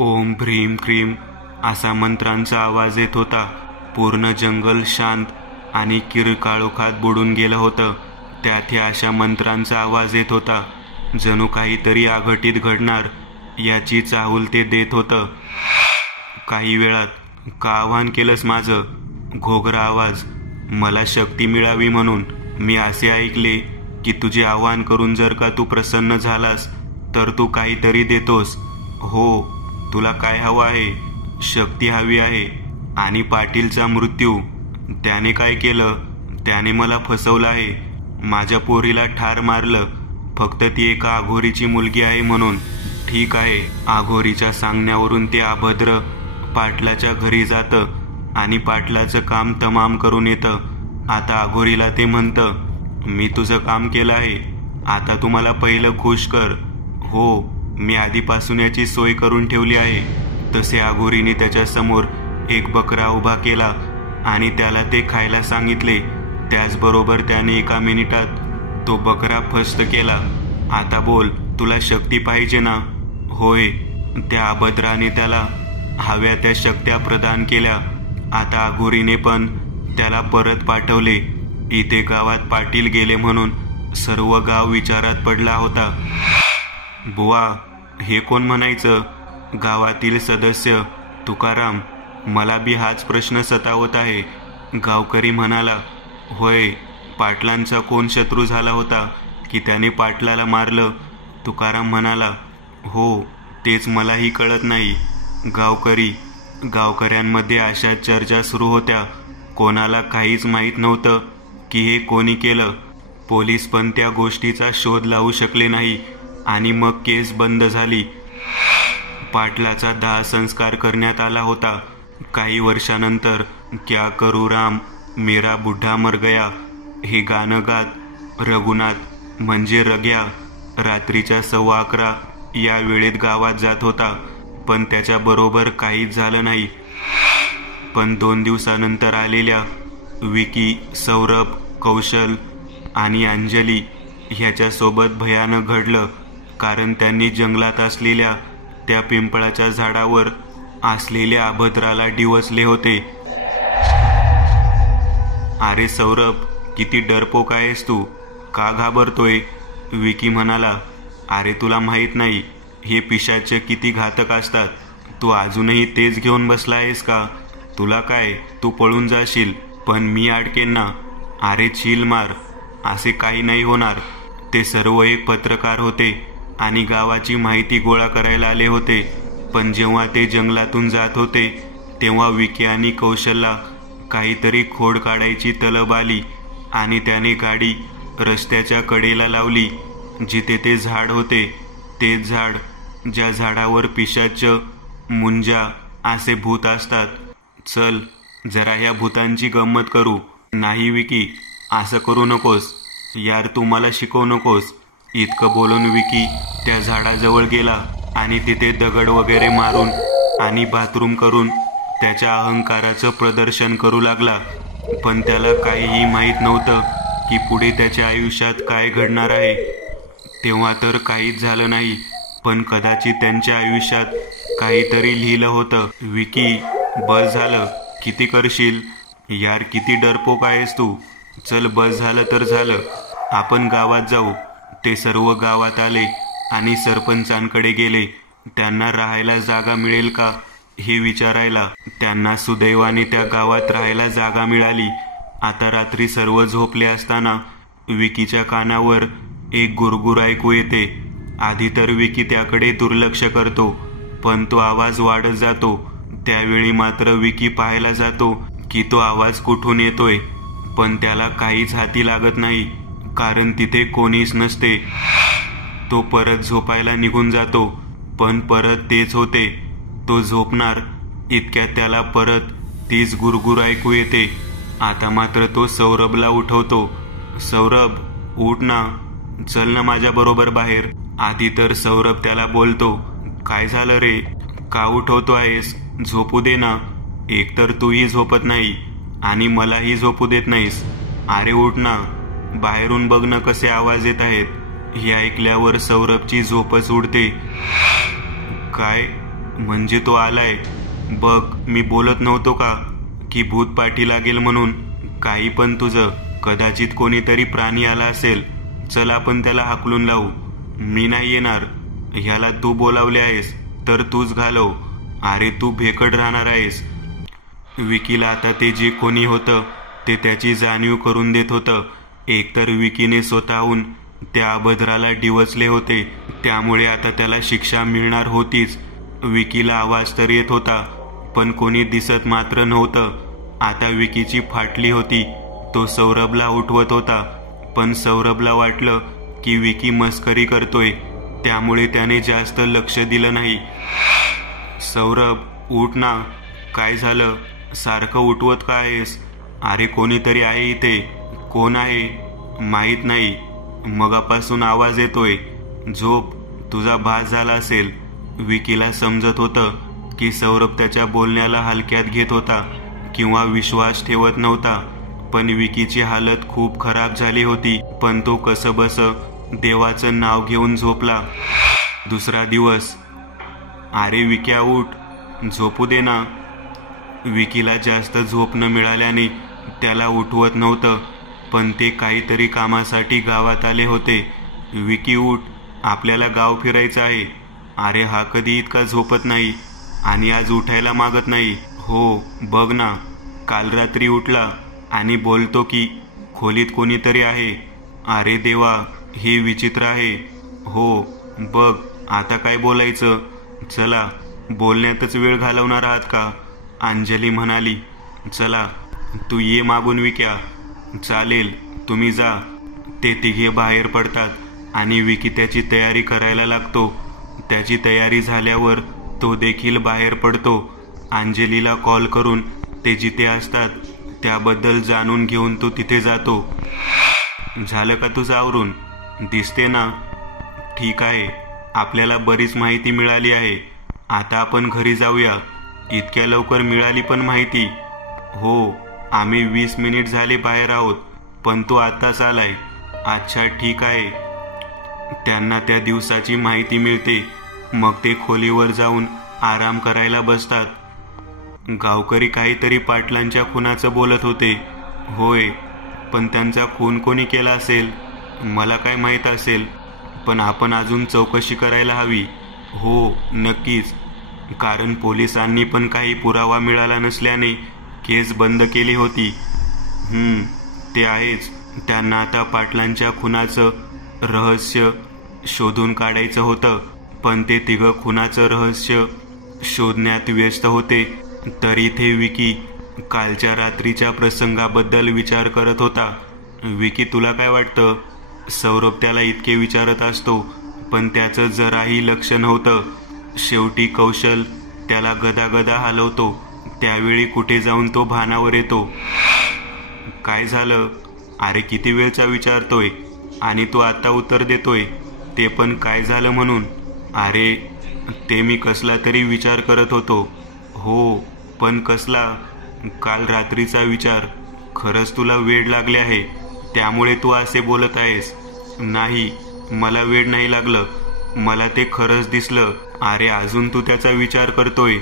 ओम भ्रीम cream असा मंत्रांचा आवाज येत होता. पूर्ण जंगल शांत आणि किरकाळोखात बुडून गेलं होतं. त्यात अशा मंत्रांचा आवाज येत होता जणू काहीतरी अघटित घडणार याची चाहूल ते देत होतं. काही वेळात का आव्हान केलंस माझं? घोगरा आवाज. मला शक्ती मिळावी म्हणून. मी असे ऐकले की तुझे आव्हान करून जर का तू प्रसन्न झालास तर तू काहीतरी देतोस. हो, तुला काय हवं आहे? शक्ती हवी आहे. आणि पाटीलचा मृत्यू, त्याने काय केलं? त्याने मला फसवलं आहे. माझ्या पोरीला ठार मारलं फक्त ती एका आघोरीची मुलगी आहे म्हणून. ठीक आहे, आघोरीच्या सांगण्यावरून ते अभद्र पाटलाच्या घरी जातं आणि पाटलाचं काम तमाम करून येतं. आता आघोरीला ते म्हणतं, मी तुझं काम केलं आहे, आता तू मला पहिलं खुश कर. हो, मी आधीपासून याची सोय करून ठेवली आहे. तसे आघोरीने त्याच्या समोर एक बकरा उभा केला आणि त्याला ते खायला सांगितले. त्याचबरोबर त्याने 1 मिनिटात तो बकरा फस्त केला. आता बोल, तुला शक्ती पाहिजे ना? होय. त्या अभद्राने त्याला हव्या त्या शक्त्या प्रदान केल्या. आता आघोरीने पण त्याला परत पाठवले. इथे गावात पाटील गेले म्हणून सर्व गाव विचारात पडला होता. बुवा, हे कोण म्हणायचं? गावातील सदस्य तुकाराम. मला बी हाच प्रश्न सतावत आहे. गावकरी म्हणाला. होय, पाटलांचा कोण शत्रू झाला होता की त्याने पाटलाला मारलं? तुकाराम म्हणाला. हो, तेच मलाही कळत नाही. गावकऱ्यांमध्ये अशा चर्चा सुरू होत्या. कोणाला काहीच माहीत नव्हतं की हे कोणी केलं. पोलीस पण त्या गोष्टीचा शोध लावू शकले नाही आणि मग केस बंद झाली. पाटलाचा दाह संस्कार करण्यात आला होता. काही वर्षानंतर क्या करू राम, मेरा बुढ्ढा मर गया हे गाणं गात रघुनाथ म्हणजे रग्या रात्रीच्या 11:15 या वेळेत गावात जात होता. पण त्याच्या बरोबर काहीच झालं नाही. पण 2 दिवसानंतर आलेल्या विकी, सौरभ, कौशल आणि अंजली ह्याच्यासोबत भयानक घडलं. कारण त्यांनी जंगलात असलेल्या त्या पिंपळाच्या झाडावर असलेल्या अभद्राला डिवचले होते. अरे सौरभ, किती डरपोक आहेस तू? का घाबरतोय? विकी म्हणाला. अरे तुला माहीत नाही हे पिशाच किती घातक असतात? तू अजूनही तेच घेऊन बसला आहेस का? तुला काय, तू पळून जाशील पण मी अडकेन ना. अरे चिल मार, असे काही नाही होणार. ते सर्व एक पत्रकार होते आणि गावाची माहिती गोळा करायला आले होते. पण जेव्हा ते जंगलातून जात होते तेव्हा विकी आणि कौशलला काहीतरी खोड काढायची तलब आली आणि त्याने गाडी रस्त्याच्या कडेला लावली. जिथे ते झाड होते तेच झाड ज्या झाडावर पिशाच, मुंजा असे भूत असतात. चल जरा ह्या भूतांची गंमत करू. नाही विकी, असं करू नकोस यार, तू मला शिकवू नकोस. इतकं बोलून विकी त्या झाडाजवळ गेला आणि तिथे दगड वगैरे मारून आणि बाथरूम करून त्याच्या अहंकाराचं प्रदर्शन करू लागला. पण त्याला काहीही माहीत नव्हतं की पुढे त्याच्या आयुष्यात काय घडणार आहे. तेव्हा तर काहीच झालं नाही, पण कदाचित त्यांच्या आयुष्यात काहीतरी लिहिलं होतं. विकी, बस झालं. किती करशील यार? किती डरपोक आहेस तू? चल, बस झालं तर झालं. आपण गावात जाऊ. ते सर्व गावात आले आणि सरपंचांकडे गेले. त्यांना राहायला जागा मिळेल का हे विचारायला. त्यांना सुदैवाने त्या गावात राहायला जागा मिळाली. आता रात्री सर्व झोपले असताना विकीच्या कानावर एक गुरगुर ऐकू येते. आधी तर विकी त्याकडे दुर्लक्ष करतो, पण तो आवाज वाढत जातो. त्यावेळी मात्र विकी पाहायला जातो की तो आवाज कुठून येतोय. पण त्याला काहीच हाती लागत नाही, कारण तिथे कोणीच नसते. तो परत झोपायला निघून जातो, पण परत तेच होते. तो झोपणार इतक्यात त्याला परत तीच गुरगुर ऐकू येते. आता मात्र तो सौरभला उठवतो. सौरभ, उठ ना, चल ना माझ्या बरोबर बाहेर. आधी तर सौरभ त्याला बोलतो, काय झालं रे, का उठवतो आहेस? झोपू दे ना. एकतर तूही झोपत नाही आणि मलाही झोपू देत नाहीस. अरे उठ ना, बाहेरून बघ ना कसे आवाज येत आहेत. हे ऐकल्यावर सौरभची झोपच उडते. काय? म्हणजे तो आलाय. बघ, मी बोलत नव्हतो का की भूत पाठी लागेल म्हणून. काही पण तुझं, कदाचित कोणीतरी प्राणी आला असेल. चल आपण त्याला हाकलून लावू. मी नाही येणार. ह्याला तू बोलावले आहेस तर तूच घालव. अरे तू भेकड राहणार आहेस. विकीला आता ते जे कोणी होतं ते त्याची जाणीव करून देत होतं. एकतर विकीने स्वतःहून त्या अभद्राला डिवचले होते, त्यामुळे आता त्याला शिक्षा मिळणार होतीच. विकीला आवाज तर येत होता, पण कोणी दिसत मात्र नव्हतं. आता विकीची फाटली होती. तो सौरभला उठवत होता, पण सौरभला वाटलं की विकी मस्करी करतोय, त्यामुळे त्याने जास्त लक्ष दिलं नाही. सौरभ, उठ ना. काय झालं? सारखं उठवत का आहेस? अरे कोणीतरी आहे इथे. कोण आहे? माहीत नाही. मगापासून आवाज येतोय. झोप. तुझा भास झाला असेल. विकीला समजत होतं की सौरभ त्याच्या बोलण्याला हलक्यात घेत होता किंवा विश्वास ठेवत नव्हता, पण विकीची हालत खूप खराब झाली होती. पण तो कसंबस देवाचं नाव घेऊन झोपला. दुसरा दिवस. अरे विक्या, उठ. झोपू दे ना. विकीला जास्त झोप न मिळाल्याने त्याला उठवत नव्हतं, पण ते काहीतरी कामासाठी गावात आले होते. विकी, उठ. आपल्याला गाव फिरायचं आहे. अरे हा कधी इतका झोपत नाही आणि आज उठायला मागत नाही. हो बघ ना, काल रात्री उठला आणि बोलतो की खोलीत कोणीतरी आहे. अरे देवा, हे विचित्र आहे. हो बघ, आता काय बोलायचं? चला, बोलण्यातच वेळ घालवणार आहात का? अंजली म्हणाली. चला, तू ये मागून विक्या. चालेल, तुम्ही जा. ते तिघे बाहेर पडतात आणि विकी त्याची तयारी करायला लागतो. त्याची तयारी झाल्यावर तो देखील बाहेर पडतो. अंजलीला कॉल करून ते जिथे असतात त्याबद्दल जाणून घेऊन तो तिथे जातो. झालं का तुझं आवरून? दिसते ना. ठीक आहे, आपल्याला बरीच माहिती मिळाली आहे. आता आपण घरी जाऊया. इतक्या लवकर मिळाली पण माहिती? हो, आम्ही 20 मिनिट झाले बाहेर आहोत, पण तो आत्ताच आलाय. अच्छा ठीक आहे. त्यांना त्या दिवसाची माहिती मिळते. मग ते खोलीवर जाऊन आराम करायला बसतात. गावकरी काहीतरी पाटलांच्या खुनाचं बोलत होते. होय, पण त्यांचा खून कोणी केला असेल मला काय माहीत असेल, पण आपण अजून चौकशी करायला हवी. हो नक्कीच, कारण पोलिसांनी पण काही पुरावा मिळाला नसल्याने केस बंद केली होती. ते आहेच. त्यांना आता पाटलांच्या खुनाचं रहस्य शोधून काढायचं होतं, पण ते तिघं खुनाचं रहस्य शोधण्यात व्यस्त होते. तरी ते विकी कालच्या रात्रीच्या प्रसंगाबद्दल विचार करत होता. विकी, तुला काय वाटतं? सौरभ त्याला इतके विचारत असतो, पण त्याचं जराही लक्ष नव्हतं. शेवटी कौशल त्याला गदागदा हलवतो. त्यावेळी कुठे जाऊन तो भानावर येतो. काय झालं? अरे किती वेळचा विचारतोय आणि तो आता उत्तर देतोय, ते पण काय झालं म्हणून. अरे ते मी कसला तरी विचार करत होतो. हो, पण कसला? काल रात्रीचा विचार. खरंच तुला वेड लागले आहे त्यामुळे तू असे बोलत आहेस? नाही, मला वेड नाही लागलं. मला ते खरंच दिसलं. अरे अजून तू त्याचा विचार करतोय?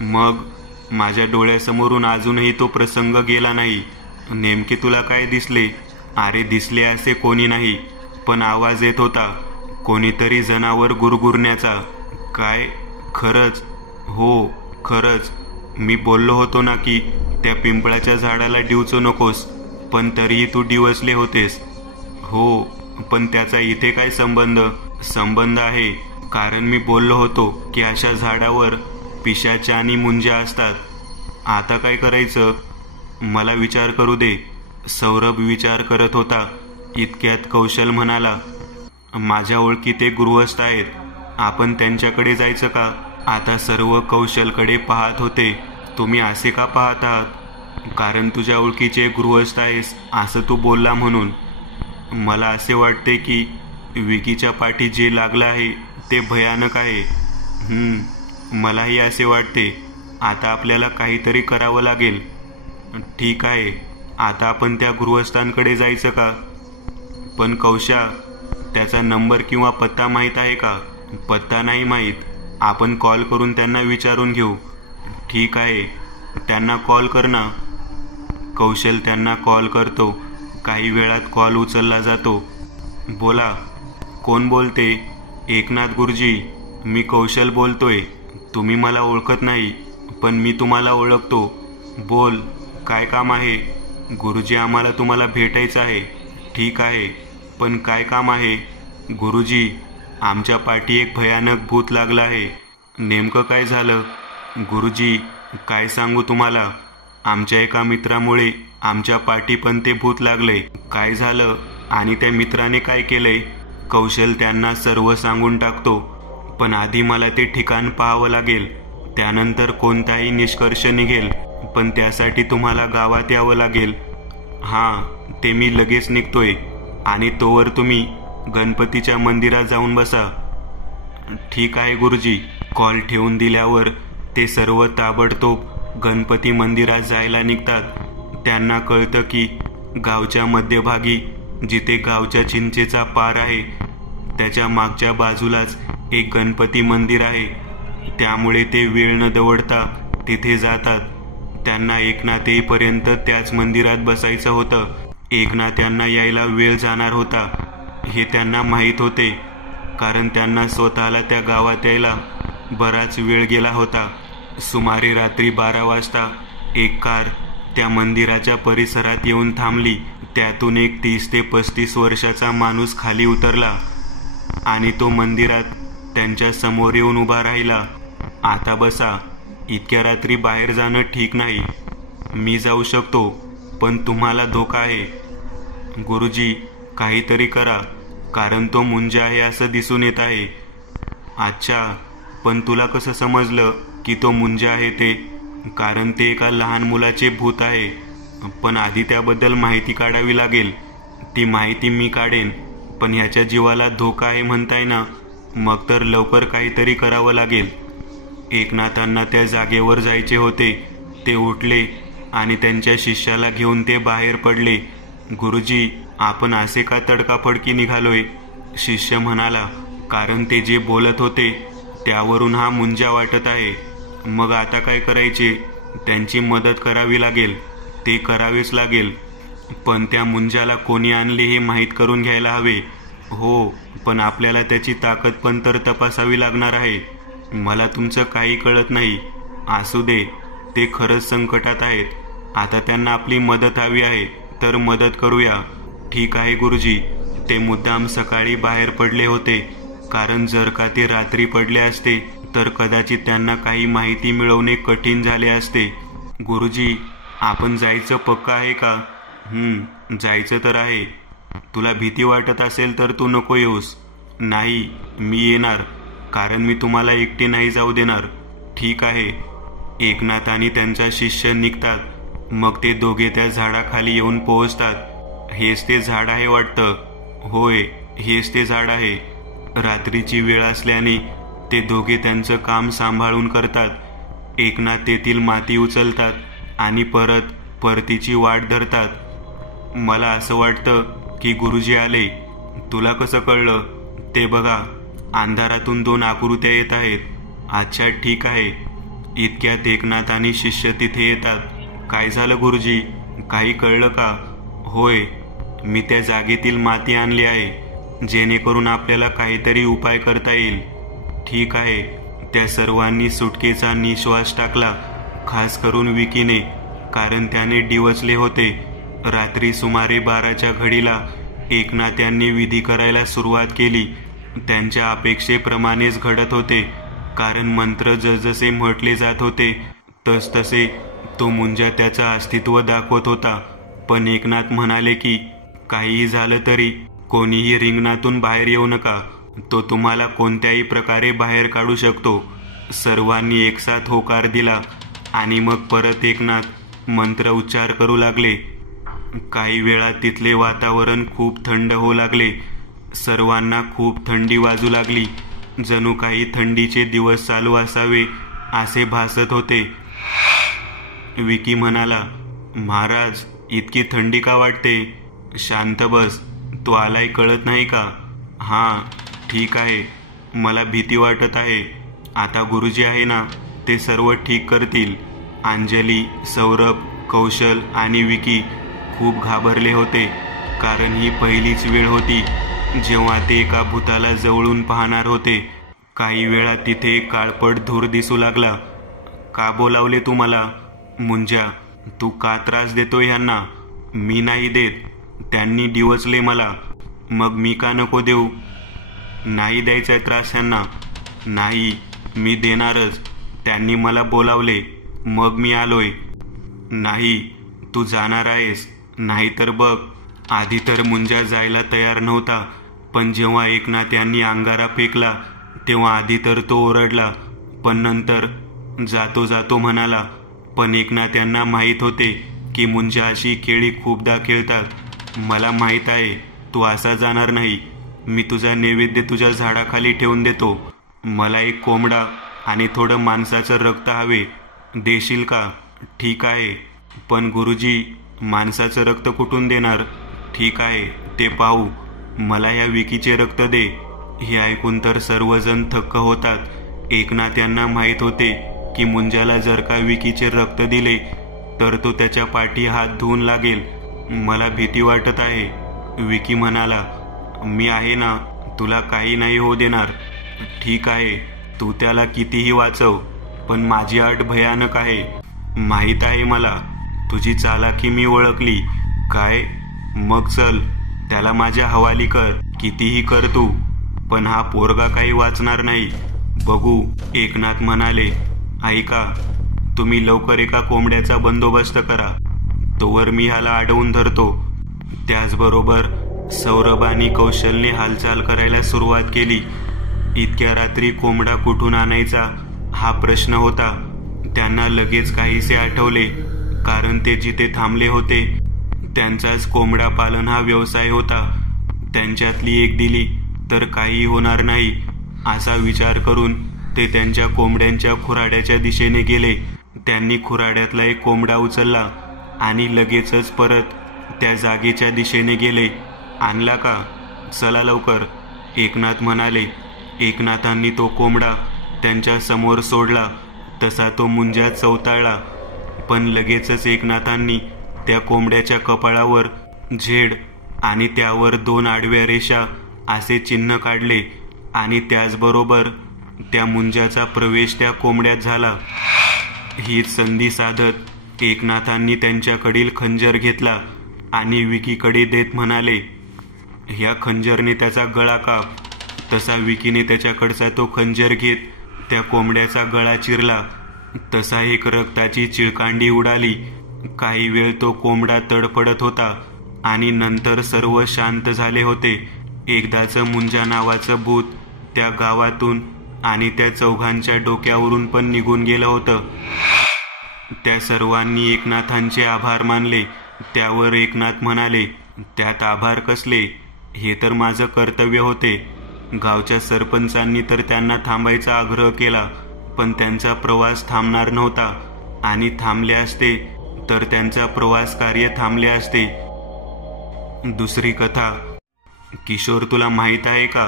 मग माझ्या डोळ्यासमोरून अजूनही तो प्रसंग गेला नाही. नेमके तुला काय दिसले? अरे दिसले असे कोणी नाही, पण आवाज येत होता कोणीतरी जनावर गुरगुरण्याचा. काय? खरंच? हो खरंच. मी बोललो होतो ना की त्या पिंपळाच्या झाडाला डिवचू नकोस, पण तरीही तू डिवचले होतेस. हो, पण त्याचा इथे काय संबंध? संबंध आहे, कारण मी बोललो होतो की अशा झाडावर पिशाच आणि मुंज्या असतात. आता काय करायचं? मला विचार करू दे. सौरभ विचार करत होता. इतक्यात कौशल म्हणाला, माझ्या ओळखीत एक गृहस्थ आहेत. आपण त्यांच्याकडे जायचं का? आता सर्व कौशलकडे पाहत होते. तुम्ही असे का पाहत आहात? कारण तुझ्या ओळखीचे गृहस्थ आहेस असं तू बोलला म्हणून. मला असे वाटते की विकीच्या पाठी जे लागलं आहे ते भयानक आहे. मलाही असे वाटते. आता आपल्याला काहीतरी करावं लागेल. ठीक आहे, आता आपण त्या गृहस्थांकडे जायचं का? पण कौशा, त्याचा नंबर किंवा पत्ता माहीत आहे का? पत्ता नाही माहीत. आपण कॉल करून त्यांना विचारून घेऊ. ठीक आहे, त्यांना कॉल कर ना. कौशल त्यांना कॉल करतो. काही वेळात कॉल उचलला जातो. बोला, कोण बोलते? एकनाथ गुरुजी, मी कौशल बोलतोय. तुम्ही मला ओळखत नाही, पण मी तुम्हाला ओळखतो. बोल, काय काम आहे? गुरुजी, आम्हाला तुम्हाला भेटायचं आहे. ठीक आहे, पण काय काम आहे? गुरुजी, आमच्या पाठी एक भयानक भूत लागलं आहे. नेमकं काय झालं? गुरुजी, काय सांगू तुम्हाला, आमच्या एका मित्रामुळे आमच्या पाठी पण ते भूत लागले. काय झालं आणि त्या मित्राने काय केलंय? कौशल त्यांना सर्व सांगून टाकतो. पण आधी मला ते ठिकाण पाहावं लागेल, त्यानंतर कोणताही निष्कर्ष निघेल. पण त्यासाठी तुम्हाला गावात यावं लागेल. हां, ते मी लगेच निघतोय. आणि तोवर तुम्ही गणपतीच्या मंदिरात जाऊन बसा. ठीक आहे गुरुजी. कॉल ठेवून दिल्यावर ते सर्व ताबडतोब गणपती मंदिरात जायला निघतात. त्यांना कळतं की गावच्या मध्यभागी, जिथे गावच्या चिंचेचा पार आहे, त्याच्या मागच्या बाजूलाच एक गणपती मंदिर आहे. त्यामुळे ते वेळ न दवडता तिथे जातात. त्यांना एकनाथ येईपर्यंत त्याच मंदिरात बसायचं होतं. एकनाथांना यायला वेळ जाणार होता हे त्यांना माहीत होते, कारण त्यांना स्वतःला त्या गावात यायला बराच वेळ गेला होता. सुमारे रात्री 12 वाजता एक कार त्या मंदिराच्या परिसरात येऊन थांबली. त्यातून एक 30 ते 35 वर्षाचा माणूस खाली उतरला आणि तो मंदिरात त्यांच्या समोर येऊन उभा राहिला. आता बसा. इतक्या रात्री बाहेर जाणं ठीक नाही. मी जाऊ शकतो, पण तुम्हाला धोका आहे. गुरुजी, काहीतरी करा, कारण तो मुंजा आहे असं दिसून येत आहे. अच्छा, पण तुला कसं समजलं की तो मुंजा आहे ते? कारण ते एका लहान मुलाचे भूत आहे. पण आधी त्याबद्दल माहिती काढावी लागेल. ती माहिती मी काढेन, पण ह्याच्या जीवाला धोका आहे म्हणताय ना, मग तर लवकर काहीतरी करावं लागेल. एकनाथांना त्या जागेवर जायचे होते. ते उठले आणि त्यांच्या शिष्याला घेऊन ते बाहेर पडले. गुरुजी, आपण असे का तडकाफडकी निघालोय? शिष्य म्हणाला, कारण ते जे बोलत होते त्यावरून हा मुंजा वाटत आहे. मग आता काय करायचे? त्यांची मदत करावी लागेल. ते करावेच लागेल, पण त्या मुंजाला कोणी आणले हे माहीत करून घ्यायला हवे. हो, पण आपल्याला त्याची ताकद पण तर तपासावी लागणार आहे. मला तुमचं काही कळत नाही. असू दे, ते खरंच संकटात आहेत. आता त्यांना आपली मदत हवी आहे, तर मदत करूया. ठीक आहे गुरुजी. ते मुद्दाम सकाळी बाहेर पडले होते, कारण जर का ते रात्री पडले असते तर कदाचित त्यांना काही माहिती मिळवणे कठीण झाले असते. गुरुजी, आपण जायचं पक्का आहे का? जायचं तर आहे. तुला भीती वाटत असेल तर तू नको येऊस. नाही, मी येणार, कारण मी तुम्हाला एकटे नाही जाऊ देणार. ठीक आहे. एकनाथ आणि त्यांचा शिष्य निघतात. मग ते दोघे त्या झाडाखाली येऊन पोहोचतात. हेच ते झाड आहे वाटतं. होय, हेच ते झाड आहे. रात्रीची वेळ असल्याने ते दोघे त्यांचं काम सांभाळून करतात. एकनाथ तेथील माती उचलतात आणि परत परतीची वाट धरतात. मला असं वाटतं की गुरुजी आले. तुला कसं कळलं? ते बघा, अंधारातून 2 आकृत्या येत आहेत. अच्छा, ठीक आहे. इतक्यात एकनाथ आणि शिष्य तिथे येतात. काय झालं गुरुजी? काही कळलं का? होय, मी त्या जागेतील माती आणली आहे, जेणेकरून आपल्याला काहीतरी उपाय करता येईल. ठीक आहे. त्या सर्वांनी सुटकेचा निश्वास टाकला, खास करून विकीने, कारण त्याने डिवचले होते. रात्री सुमारे 12च्या घडीला एकनाथ यांनी विधी करायला सुरुवात केली. त्यांच्या अपेक्षेप्रमाणेच घडत होते, कारण मंत्र जसजसे म्हटले जात होते तसतसे तो मुंजा त्याचं अस्तित्व दाखवत होता. पण एकनाथ म्हणाले की काहीही झालं तरी कोणीही रिंगणातून बाहेर येऊ नका. तो तुम्हाला कोणत्याही प्रकारे बाहेर काढू शकतो. सर्वांनी एकसाथ होकार दिला आणि मग परत एकनाथ मंत्र उच्चार करू लागले. काही वेळात तिथले वातावरण खूप थंड होऊ लागले. सर्वांना खूप थंडी वाजू लागली. जणू काही थंडीचे दिवस चालू असावे असे भासत होते. विकी म्हणाला, महाराज, इतकी थंडी का वाटते? शांत बस. तू आलाय कळत नाही का? हां, ठीक आहे. मला भीती वाटत आहे. आता गुरुजी आहे ना, ते सर्व ठीक करतील. अंजली, सौरभ, कौशल आणि विकी खूप घाबरले होते, कारण ही पहिलीच वेळ होती जेव्हा ते एका भूताला जवळून पाहणार होते. काही वेळा तिथे एक काळपट धूर दिसू लागला. का बोलावले तू मला? मुंजा, तू का त्रास देतोय ह्यांना? मी नाही देत, त्यांनी डिवचले मला. मग मी का नको देऊ? नाही द्यायचा त्रास ह्यांना. नाही, मी देणारच. त्यांनी मला बोलावले, मग मी आलोय. नाही, तू जाणार आहेस. नाहीतर बघ. आधी तर मुंजा जायला तयार नव्हता, पण जेव्हा एकनाथ यांनी अंगारा फेकला तेव्हा आधी तर तो ओरडला, पण नंतर जातो जातो म्हणाला. पण एकनाथ यांना माहीत होते की मुंजा अशी खेळी खूपदा खेळतात. मला माहीत आहे तू असा जाणार नाही. मी तुझा नैवेद्य तुझ्या झाडाखाली ठेवून देतो. मला एक कोंबडा आणि थोडं माणसाचं रक्त हवे. देशील का? ठीक आहे. पण गुरुजी, माणसाचं रक्त कुठून देणार? ठीक आहे, ते पाहू. मला या विकीचे रक्त दे. हे ऐकून तर सर्वजण थक्क होतात. एकनाथ यांना माहीत होते की मुंजाला जर का विकीचे रक्त दिले तर तो त्याच्या पाठी हात धुवून लागेल. मला भीती वाटत आहे. विकी म्हणाला, मी आहे ना, तुला काही नाही होऊ देणार. ठीक आहे, तू त्याला कितीही वाचव, पण माझी अट भयानक आहे. माहीत आहे मला. तुझी चालाखी मी ओळखली. काय? मग चल, त्याला माझ्या हवाली कर. कितीही कर तू, पण हा पोरगा काही वाचणार नाही. बघू. एकनाथ म्हणाले, ऐका, तुम्ही लवकर एका कोंबड्याचा बंदोबस्त करा. तोवर मी ह्याला अडवून धरतो. त्याचबरोबर सौरभ आणि कौशलने हालचाल करायला सुरुवात केली. इतक्या रात्री कोंबडा कुठून आणायचा हा प्रश्न होता. त्यांना लगेच काहीसे आठवले, कारण ते जिथे थांबले होते त्यांचाच कोंबडा पालन हा व्यवसाय होता. त्यांच्यातली एक दिली तर काही होणार नाही असा विचार करून ते त्यांच्या कोंबड्यांच्या खुराड्याच्या दिशेने गेले. त्यांनी खुराड्यातला एक कोंबडा उचलला आणि लगेचच परत त्या जागेच्या दिशेने गेले. आणला का? चला लवकर, एकनाथ म्हणाले. एकनाथांनी तो कोंबडा त्यांच्या समोर सोडला तसा तो मुंजा चवताळला, पण लगेचच एकनाथांनी त्या कोंबड्याच्या कपाळावर झेड आणि त्यावर 2 आडव्या रेषा असे चिन्ह काढले आणि त्याचबरोबर त्या मुंजाचा प्रवेश त्या कोंबड्यात झाला. हीच संधी साधत एकनाथांनी त्यांच्याकडील खंजर घेतला आणि विकीकडे देत म्हणाले, ह्या खंजरने त्याचा गळा काप. तसा विकीने त्याच्याकडचा तो खंजर घेत त्या कोंबड्याचा गळा चिरला. तसा एक रक्ताची चिळकांडी उडाली. काही वेळ तो कोंबडा तडफडत होता आणि नंतर सर्व शांत झाले होते. एकदाचं मुंजा नावाचं भूत त्या गावातून आणि त्या चौघांच्या डोक्यावरून पण निघून गेलं होतं. त्या सर्वांनी एकनाथांचे आभार मानले. त्यावर एकनाथ म्हणाले, त्यात आभार कसले? हे तर माझं कर्तव्य होते. गावच्या सरपंचांनी तर त्यांना थांबायचा आग्रह केला, पण त्यांचा प्रवास थांबणार नव्हता आणि थांबले असते तर त्यांचा प्रवास कार्य थांबले असते. दुसरी कथा. किशोर, तुला माहीत आहे का,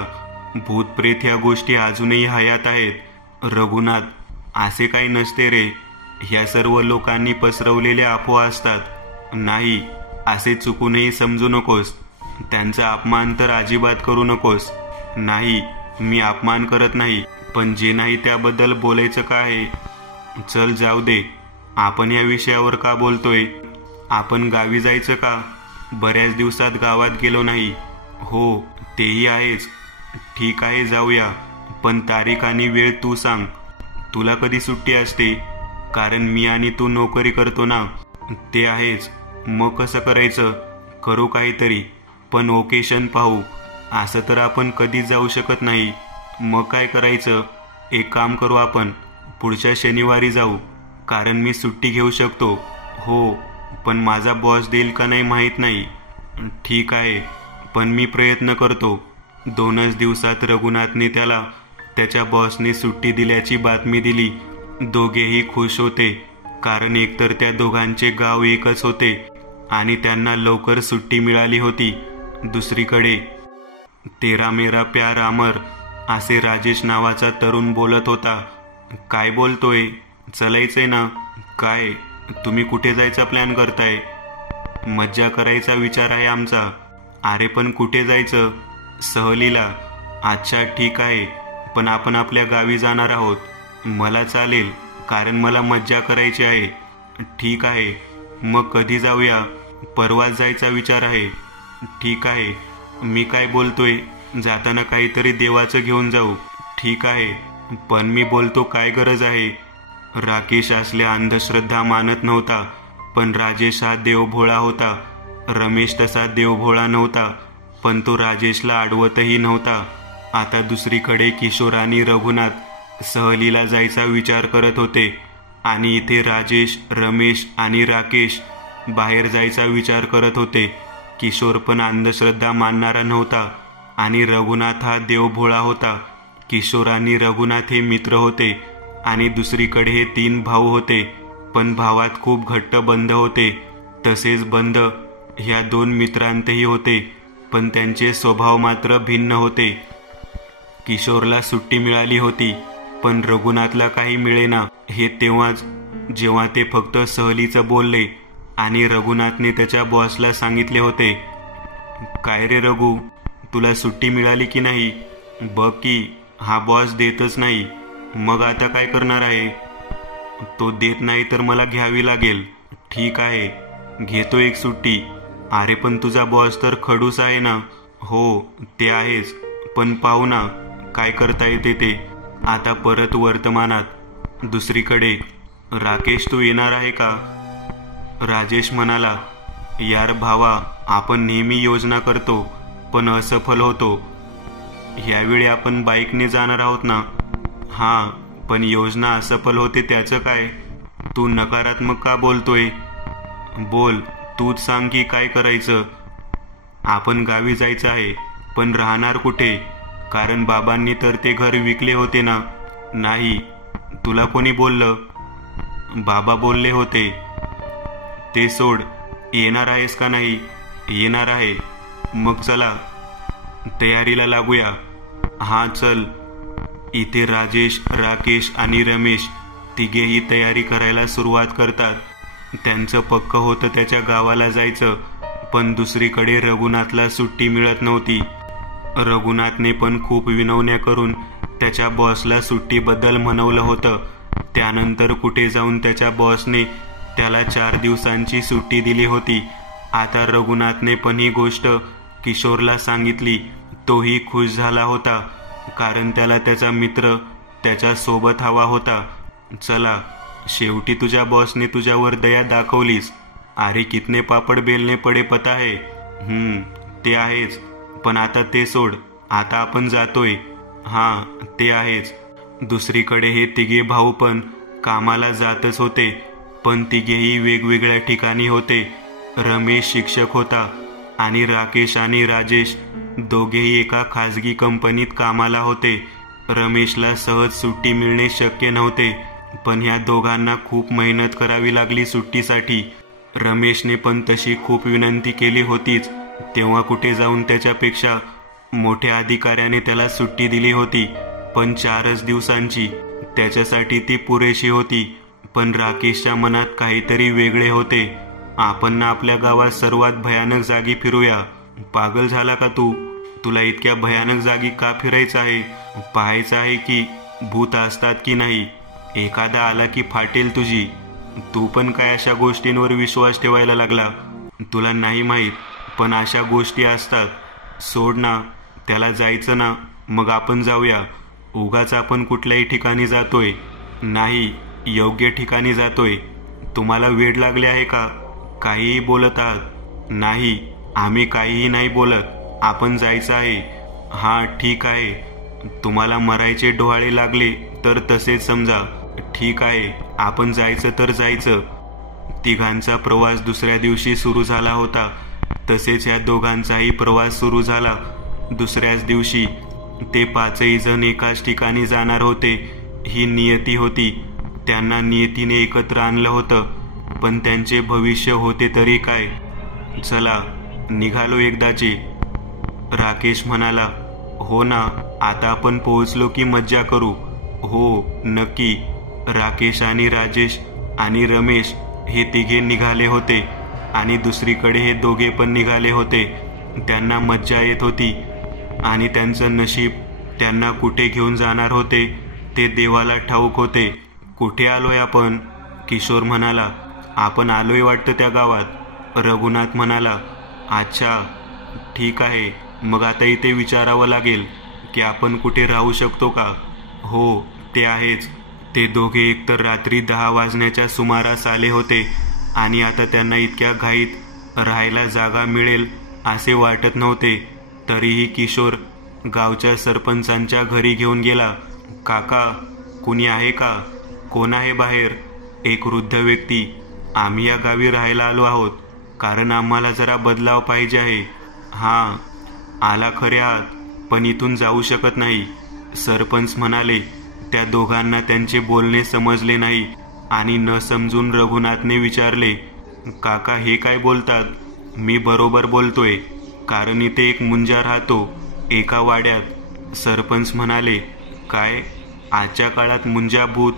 भूतप्रेत ह्या गोष्टी अजूनही हयात आहेत. रघुनाथ, असे काही नसते रे. ह्या सर्व लोकांनी पसरवलेल्या अफवा असतात. नाही, असे चुकूनही समजू नकोस. त्यांचा अपमान तर अजिबात करू नकोस. नाही, मी अपमान करत नाही, पण जे नाही त्याबद्दल बोलायचं का आहे? चल जाऊ दे. आपण या विषयावर का बोलतोय? आपण गावी जायचं का? बऱ्याच दिवसात गावात गेलो नाही. हो, तेही आहेच. ठीक आहे, जाऊया. पण तारीख आणि वेळ तू सांग. तुला कधी सुट्टी असते? कारण मी आणि तू नोकरी करतो ना. ते आहेच. मग कसं करायचं? करू काहीतरी, पण ओकेशन पाहू. असं तर आपण कधीच जाऊ शकत नाही. मग काय करायचं? एक काम करू, आपण पुढच्या शनिवारी जाऊ, कारण मी सुट्टी घेऊ शकतो. हो, पण माझा बॉस देईल का नाही माहीत नाही. ठीक आहे, पण मी प्रयत्न करतो. 2च दिवसात रघुनाथने त्याला त्याच्या बॉसने सुट्टी दिल्याची बातमी दिली. दोघेही खुश होते, कारण एकतर त्या दोघांचे गाव एकच होते आणि त्यांना लवकर सुट्टी मिळाली होती. दुसरीकडे तेरा मेरा प्यार अमर असे राजेश नावाचा तरुण बोलत होता. काय बोलतोय? चलायचंय ना? काय तुम्ही कुठे जायचा प्लॅन करताय? मज्जा करायचा विचार आहे आमचा. अरे पण कुठे जायचं? सहलीला. अच्छा ठीक आहे, पण आपण आपल्या गावी जाणार आहोत. मला चालेल, कारण मला मज्जा करायची आहे. ठीक आहे, मग कधी जाऊया? परवाच जायचा विचार आहे. ठीक आहे, मी काय बोलतोय, जाताना काहीतरी देवाचं घेऊन जाऊ. ठीक आहे, पण मी बोलतो काय गरज आहे? राकेश असल्या अंधश्रद्धा मानत नव्हता, पण राजेश हा देवभोळा होता. रमेश तसा देवभोळा नव्हता, पण तो राजेशला अडवतही नव्हता. आता दुसरीकडे किशोर आणि रघुनाथ सहलीला जायचा विचार करत होते, आणि इथे राजेश, रमेश आणि राकेश बाहेर जायचा विचार करत होते. किशोर पण अंधश्रद्धा मानणारा नव्हता, आणि रघुनाथ हा देवभोळा होता. किशोर आणि रघुनाथ हे मित्र होते, आणि दुसरीकडे हे 3 भाऊ होते, पण भावात खूप घट्ट बंध होते. तसेच बंध ह्या 2 मित्रांतही होते, पण त्यांचे स्वभाव मात्र भिन्न होते. किशोरला सुट्टी मिळाली होती, पण रघुनाथला काही मिळेना. हे तेव्हाच जेव्हा ते फक्त सहलीचं बोलले, आणि रघुनाथने त्याच्या बॉसला सांगितले होते. काय रे रघु, तुला सुट्टी मिळाली की नाही? बघ की हा बॉस देतच नाही. मग आता काय करणार आहे? तो देत नाही तर मला घ्यावी लागेल. ठीक आहे, घेतो एक सुट्टी. अरे पण तुझा बॉस तर खडूस आहे ना? हो ते आहेच, पण पाहू ना काय करता येते ते. आता परत वर्तमानात. दुसरीकडे, राकेश तू येणार आहे का? राजेश म्हणाला, यार भावा, आपण नेहमी योजना करतो पण असफल होतो. ह्यावेळी आपण बाईकने जाणार आहोत ना? हां, पण योजना असफल होते त्याचं काय? तू नकारात्मक का बोलतोय? बोल, तूच सांग की काय करायचं. आपण गावी जायचं आहे, पण राहणार कुठे? कारण बाबांनी तर ते घर विकले होते ना? नाही. तुला कोणी बोललं? बाबा बोलले होते. ते सोड, येणार आहेस का नाही? येणार आहे. मग चला तयारीला लागूया. हां चल. इथे राजेश, राकेश आणि रमेश तिघेही तयारी करायला सुरुवात करतात. त्यांचं पक्क होतं त्याच्या गावाला जायचं, पण दुसरीकडे रघुनाथला सुट्टी मिळत नव्हती. रघुनाथने पण खूप विनवण्या करून त्याच्या बॉसला सुट्टीबद्दल म्हणवलं होतं. त्यानंतर कुठे जाऊन त्याच्या बॉसने त्याला 4 दिवसांची सुट्टी दिली होती. आता रघुनाथने पण ही गोष्ट किशोरला सांगितली. तोही खुश झाला होता, कारण त्याला त्याचा मित्र त्याच्या सोबत हवा होता. चला, शेवटी तुझ्या बॉसने तुझ्यावर दया दाखवलीस. अरे कितने पापड बेलने पडे पता है. ते आहेच, पण आता ते सोड. आता आपण जातोय. हां ते आहेच. दुसरीकडे हे तिघे भाऊ पण कामाला जातच होते, पण तिघेही वेगवेगळ्या ठिकाणी होते. रमेश शिक्षक होता, आणि राकेश आणि राजेश दोघेही एका खाजगी कंपनीत कामाला होते. रमेशला सहज सुट्टी मिळणे शक्य नव्हते, पण ह्या दोघांना खूप मेहनत करावी लागली सुट्टीसाठी. रमेशने पण तशी खूप विनंती केली होतीच, तेव्हा कुठे जाऊन त्याच्यापेक्षा मोठ्या अधिकाऱ्याने त्याला सुट्टी दिली होती, पण 4च दिवसांची. त्याच्यासाठी ती पुरेशी होती. पण राकेशच्या मनात काहीतरी वेगळे होते. आपण ना आपल्या गावात सर्वात भयानक जागी फिरूया. पागल झाला का तू? तुला इतक्या भयानक जागी का फिरायचं आहे? पाहायचं आहे की भूत असतात की नाही. एखादा आला की फाटेल तुझी. तू पण काय अशा गोष्टींवर विश्वास ठेवायला लागला? तुला नाही माहीत, पण अशा गोष्टी असतात. सोड ना, त्याला जायचं ना, मग आपण जाऊया. उगाच आपण कुठल्याही ठिकाणी जातोय. नाही, योग्य ठिकाणी जातोय. तुम्हाला वेड लागले आहे का? काहीही बोलत आहात? नाही, आम्ही काहीही नाही बोलत. आपण जायचं आहे. हां ठीक आहे. तुम्हाला मरायचे डोहाळे लागले तर तसेच समजा. ठीक आहे, आपण जायचं तर जायचं. तिघांचा प्रवास दुसऱ्या दिवशी सुरू झाला होता. तसेच या दोघांचाही प्रवास सुरू झाला. दुसऱ्याच दिवशी ते 5ही जण एकाच ठिकाणी जाणार होते. ही नियती होती. त्यांना नियतीने एकत्र आणलं होतं, पण त्यांचे भविष्य होते तरी काय. चला निघालो एकदाचे. राकेश म्हणाला, हो ना, आता आपण पोहोचलो की मज्जा करू. हो नक्की. राकेश आणि राजेश आणि रमेश हे तिघे निघाले होते आणि दुसरीकडे हे दोघे पण निघाले होते. त्यांना मज्जा येत होती आणि त्यांचं नशीब त्यांना कुठे घेऊन जाणार होते ते देवाला ठाऊक होते. कुठे आलोय आपण? किशोर म्हणाला. आपण आलोय वाटतं त्या गावात. रघुनाथ म्हणाला. अच्छा ठीक आहे, मग आता इथे विचारावं लागेल की आपण कुठे राहू शकतो का? हो ते आहेच. ते दोघे एकतर रात्री 10 वाजण्याच्या सुमारास आले होते आणि आता त्यांना इतक्या घाईत राहायला जागा मिळेल असे वाटत नव्हते. तरीही किशोर गावच्या सरपंचांच्या घरी घेऊन गेला. काका कुणी आहे का? कोण आहे बाहेर? एक वृद्ध व्यक्ती. आम्ही या गावी राहायला आलो आहोत कारण आम्हाला जरा बदलाव पाहिजे आहे. हां आला खरे आहात, पण इथून जाऊ शकत नाही, सरपंच म्हणाले. त्या दोघांना त्यांचे बोलणे समजले नाही आणि न समजून रघुनाथने विचारले, काका हे काय बोलतात? मी बरोबर बोलतोय कारण इथे एक मुंजा राहतो एका वाड्यात. सरपंच म्हणाले. काय? आजच्या काळात मुंजा भूत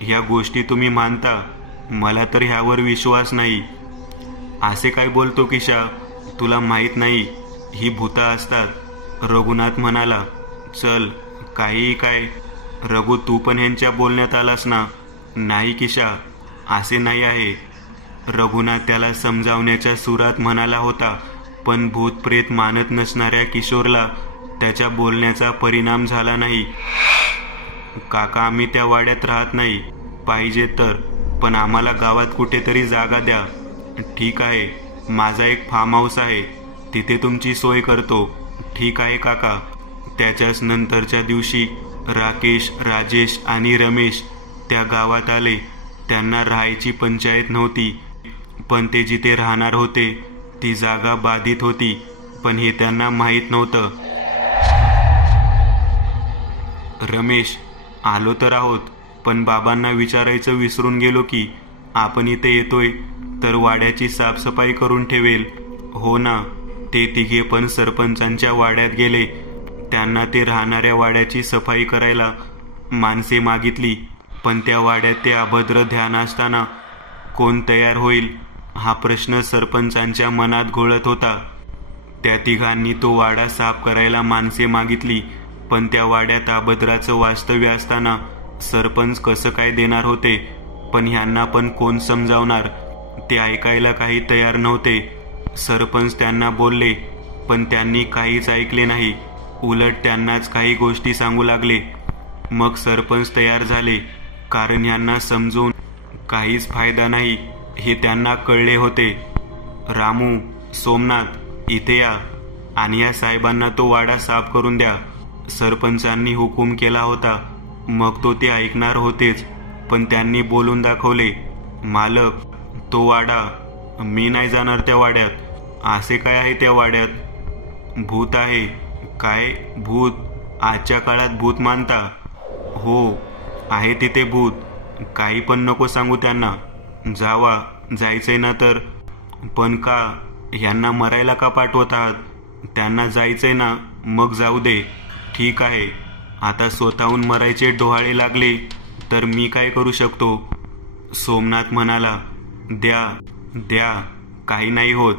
ह्या गोष्टी तुम्ही मानता? मला तर ह्यावर विश्वास नाही. असे काय बोलतो किशा? तुला माहीत नाही ही भूता असतात, रघुनाथ म्हणाला. चल काहीही काय. रघु तू पण ह्यांच्या बोलण्यात आलास ना? नाही किशा असे नाही आहे, रघुनाथ त्याला समजावण्याच्या सुरात म्हणाला होता. पण भूत प्रेत मानत नसणाऱ्या किशोरला त्याच्या बोलण्याचा परिणाम झाला नाही. काका आम्ही त्या वाड्यात राहत नाही. पाहिजे तर, पण आम्हाला गावात कुठेतरी जागा द्या. ठीक आहे, माझा एक फार्म हाऊस आहे, तिथे तुमची सोय करतो. ठीक आहे काका. त्याच्याच नंतरच्या दिवशी राकेश, राजेश आणि रमेश त्या गावात आले. त्यांना राहायची पंचायत नव्हती, पण ते जिथे राहणार होते ती जागा बाधित होती, पण हे त्यांना माहीत नव्हतं. रमेश आलो तर आहोत, पण बाबांना विचारायचं विसरून गेलो की आपण इथे येतोय तर वाड्याची साफसफाई करून ठेवेल. हो ना. ते तिघे पण सरपंचांच्या वाड्यात गेले. त्यांना ते राहणाऱ्या वाड्याची सफाई करायला माणसे मागितली, पण त्या वाड्यात ते अभद्र ध्यान असताना कोण तयार होईल हा प्रश्न सरपंचांच्या मनात घोळत होता. त्या तिघांनी तो वाडा साफ करायला माणसे मागितली, पण त्या वाड्यात अभद्राचं वास्तव्य असताना सरपंच कसं काय देणार होते? पण ह्यांना पण कोण समजावणार? ते ऐकायला काही तयार नव्हते. सरपंच त्यांना बोलले, पण त्यांनी काहीच ऐकले नाही. उलट त्यांनाच काही गोष्टी सांगू लागले. मग सरपंच तयार झाले, कारण ह्यांना समजून काहीच फायदा नाही हे त्यांना कळले होते. रामू, सोमनाथ इथे या आणि या साहेबांना तो वाडा साफ करून द्या. सरपंचांनी हुकूम केला होता. मग तो ते ऐकणार होतेच, पण त्यांनी बोलून दाखवले. मालक, तो वाडा मी नाही जाणार त्या वाड्यात. असे काय आहे त्या वाड्यात? भूत आहे. काय भूत? आजच्या काळात भूत मानता? हो आहे तिथे भूत. काही पण नको सांगू त्यांना. जावा, जायचंय ना तर. पण का? ह्यांना मरायला का पाठवत आहात? त्यांना जायचंय ना, मग जाऊ दे. ठीक आहे, आता स्वतःहून मरायचे डोहाळे लागले तर मी काय करू शकतो? सोमनाथ म्हणाला. द्या द्या, काही नाही होत.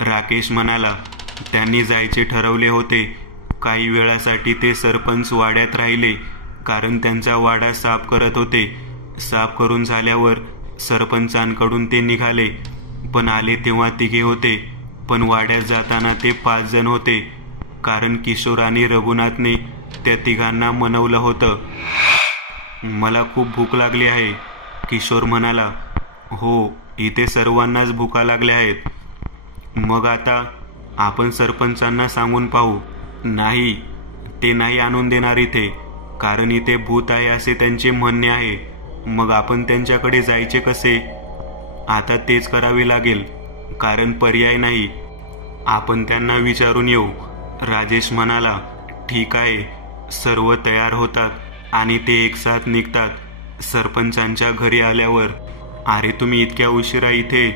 राकेश म्हणाला. त्यांनी जायचे ठरवले होते. काही वेळासाठी ते सरपंच वाड्यात राहिले, कारण त्यांचा वाडा साफ करत होते. साफ करून झाल्यावर सरपंचांकडून ते निघाले, पण आले तेव्हा तिघे होते. पण वाड्यात जाताना ते 5 जण होते, कारण किशोर आणि रघुनाथने त्या तिघांना मनवलं होतं. मला खूप भूक लागली आहे, किशोर म्हणाला. हो, इथे सर्वांनाच भुका लागल्या आहेत. मग आता आपण सरपंचांना सांगून पाहू. नाही, ते नाही आणून देणार इथे, कारण इथे भूत आहे असे त्यांचे म्हणणे आहे. मग आपण त्यांच्याकडे जायचे कसे? आता तेच करावे लागेल, कारण पर्याय नाही. आपण त्यांना विचारून येऊ, राजेश म्हणाला. ठीक आहे. सर्व तयार होतात आणि ते एकसाथ निघतात. सरपंचांच्या घरी आल्यावर, अरे तुम्ही इतक्या उशिरा इथे?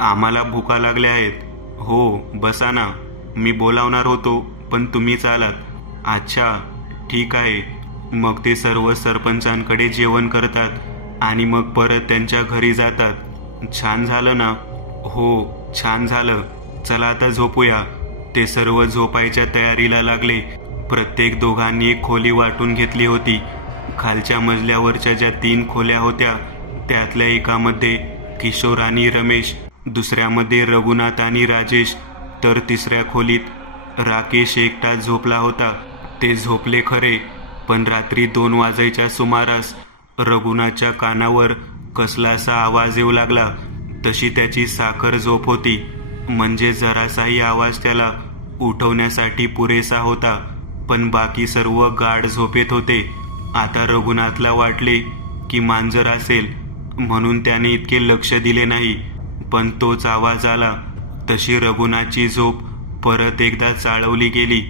आम्हाला भुका लागल्या आहेत. हो बसा ना, मी बोलावणार होतो पण तुम्हीच आलात. अच्छा ठीक आहे. मग ते सर्व सरपंचांकडे जेवण करतात आणि मग परत त्यांच्या घरी जातात. छान झालं ना? हो, छान झालं. चला आता झोपूया. ते सर्व झोपायच्या तयारीला लागले. प्रत्येक दोघांनी एक खोली वाटून घेतली होती. खालच्या मजल्यावरच्या ज्या 3 खोल्या होत्या त्यातल्या एकामध्ये किशोर आणि रमेश, दुसऱ्यामध्ये रघुनाथ आणि राजेश, तर तिसऱ्या खोलीत राकेश एकटा झोपला होता. ते झोपले खरे, पण रात्री 2 वाजायच्या सुमारास रघुनाथच्या कानावर कसलासा आवाज येऊ लागला. तशी त्याची साखर झोप होती, म्हणजे जरासाही आवाज त्याला उठवण्यासाठी पुरेसा होता, पण बाकी सर्व गाढ झोपेत होते. आता रघुनाथला वाटले की मांजर असेल, म्हणून त्याने इतके लक्ष दिले नाही, पण तोच आवाज आला. तशी रघुनाथची झोप परत एकदा चाळवली गेली.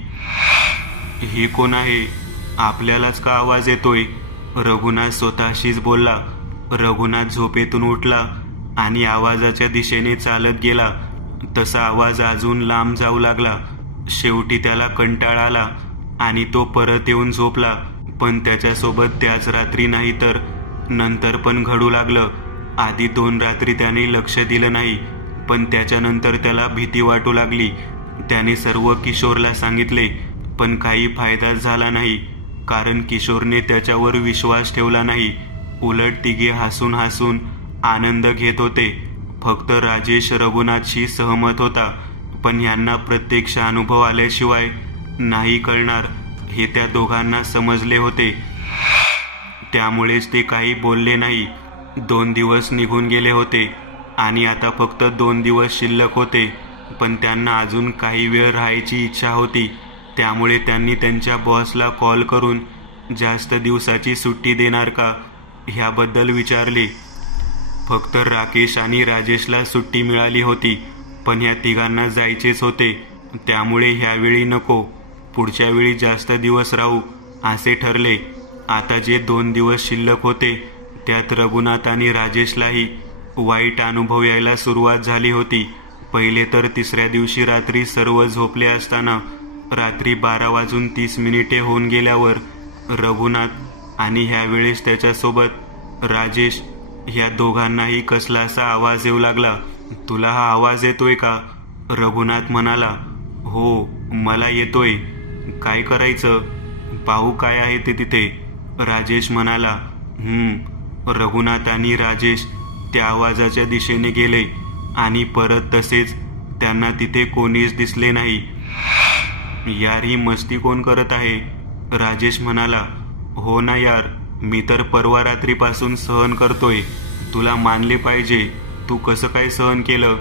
हे कोण आहे? आपल्यालाच का आवाज येतोय? रघुनाथ स्वतःशीच बोलला. रघुनाथ झोपेतून उठला आणि आवाजाच्या दिशेने चालत गेला. तसा आवाज अजून लांब जाऊ लागला. शेवटी त्याला कंटाळा आला आणि तो परत येऊन झोपला. पण त्याच्यासोबत त्याच रात्री नाही तर नंतर पण घडू लागलं. आधी 2 रात्री त्याने लक्ष दिलं नाही, पण त्याच्यानंतर त्याला भीती वाटू लागली. त्याने सर्व किशोरला सांगितले, पण काही फायदाच झाला नाही, कारण किशोरने त्याच्यावर विश्वास ठेवला नाही. उलट तिघे हसून हसून आनंद घेत होते. फक्त राजेश रघुनाथशी सहमत होता, पण यांना प्रत्यक्ष अनुभव आल्याशिवाय नाही कळणार हे त्या दोघांना समजले होते. त्यामुळेच ते काही बोलले नाही. 2 दिवस निघून गेले होते आणि आता फक्त 2 दिवस शिल्लक होते, पण त्यांना अजून काही वेळ राहायची इच्छा होती. त्यामुळे त्यांनी त्यांच्या बॉसला कॉल करून जास्त दिवसाची सुट्टी देणार का ह्याबद्दल विचारले. फक्त राकेश आणि राजेशला सुट्टी मिळाली होती, पण ह्या तिघांना जायचेच होते. त्यामुळे ह्यावेळी नको, पुढच्या वेळी जास्त दिवस राहू असे ठरले. आता जे 2 दिवस शिल्लक होते त्यात रघुनाथ आणि राजेशलाही वाईट अनुभव यायला सुरुवात झाली होती. पहिले तर 3ऱ्या दिवशी रात्री सर्व झोपले असताना रात्री 12:30 होऊन गेल्यावर रघुनाथ आणि ह्यावेळेस त्याच्यासोबत राजेश ह्या दोघांनाही कसलासा आवाज येऊ लागला. तुला हा आवाज येतोय का? रघुनाथ म्हणाला. हो, मला येतोय. काय करायचं? पाहू काय आहे ते तिथे, राजेश म्हणाला. रघुनाथ आणि राजेश त्या आवाजाच्या दिशेने गेले आणि परत तसेच त्यांना तिथे कोणीच दिसले नाही. यार, ही मस्ती कोण करत आहे? राजेश म्हणाला. हो ना यार, मी तर परवा रात्रीपासून सहन करतोय. तुला मानले पाहिजे, तू कसं काय सहन केलं?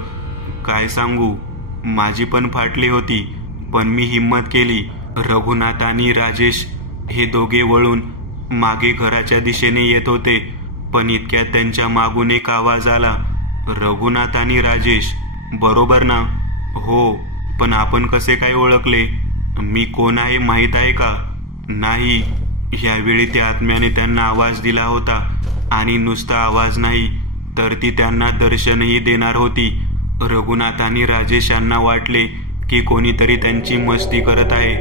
काय सांगू, माझी पण फाटली होती, पण मी हिम्मत केली. रघुनाथ आणि राजेश हे दोघे वळून मागे घराच्या दिशेने येत होते, पण इतक्यात त्यांच्या मागून एक आवाज आला. रघुनाथ आणि राजेश, बरोबर ना? हो, पण आपण कसे काय ओळखले? मी कोण आहे माहीत आहे का? नाही. ह्यावेळी त्या आत्म्याने त्यांना आवाज दिला होता, आणि नुसता आवाज नाही तर ती त्यांना दर्शनही देणार होती. रघुनाथ आणि राजेश यांना वाटले की कोणीतरी त्यांची मस्ती करत आहे,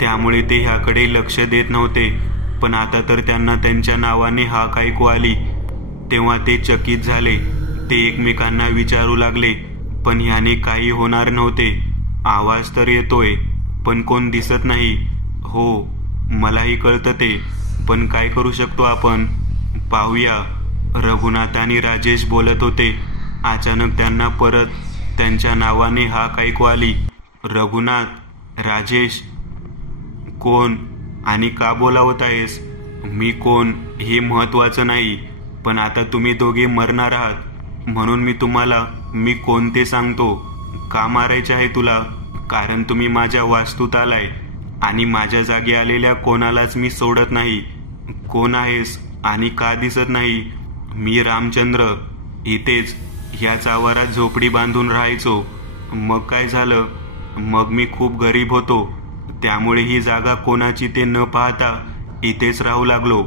त्यामुळे ते ह्याकडे लक्ष देत नव्हते. पण आता तर त्यांना त्यांच्या नावाने हाक ऐकू आली. तेव्हा ते चकित झाले. ते एकमेकांना विचारू लागले, पण ह्याने काही होणार नव्हते. आवाज तर येतोय, पण कोण दिसत नाही. हो, मलाही कळतं ते, पण काय करू शकतो आपण? पाहूया. रघुनाथ आणि राजेश बोलत होते. अचानक त्यांना परत त्यांच्या नावाने हाक ऐकू आली. रघुनाथ, राजेश. कोण आणि का बोलावत आहेस? मी कोण हे महत्वाचं नाही, पण आता तुम्ही दोघे मरणार आहात, म्हणून मी तुम्हाला मी कोण ते सांगतो. का मारायचे आहे तुला? कारण तुम्ही माझ्या वास्तूत आलाय आणि माझ्या जागी आलेल्या कोणालाच मी सोडत नाही. कोण आहेस आणि का दिसत नाही? मी रामचंद्र. इथेच ह्याच आवारात झोपडी बांधून राहायचो. मग काय झालं? मग मी खूप गरीब होतो, त्यामुळे ही जागा कोणाची ते न पाहता इथेच राहू लागलो.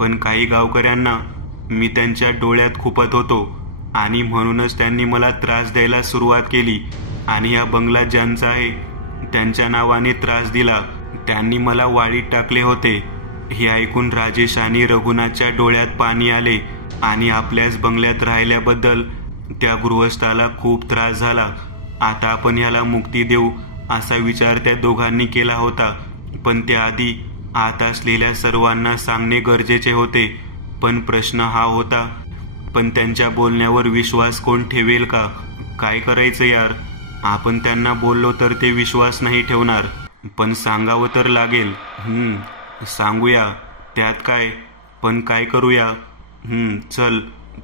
पण काही गावकऱ्यांना मी त्यांच्या डोळ्यात खुपत होतो आणि म्हणूनच त्यांनी मला त्रास द्यायला सुरुवात केली आणि हा बंगला ज्यांचा आहे त्यांच्या नावाने त्रास दिला. त्यांनी मला वाळीत टाकले होते. हे ऐकून राजेश आणि रघुनाथच्या डोळ्यात पाणी आले आणि आपल्याच बंगल्यात राहिल्याबद्दल त्या गृहस्थाला खूप त्रास झाला. आता आपण ह्याला मुक्ती देऊ असा विचार त्या दोघांनी केला होता. पण त्याआधी आत असलेल्या सर्वांना सांगणे गरजेचे होते. पण प्रश्न हा होता, पण त्यांच्या बोलण्यावर विश्वास कोण ठेवेल का? काय करायचं यार? आपण त्यांना बोललो तर ते विश्वास नाही ठेवणार, पण सांगावं तर लागेल. सांगूया, त्यात काय. पण काय करूया? चल.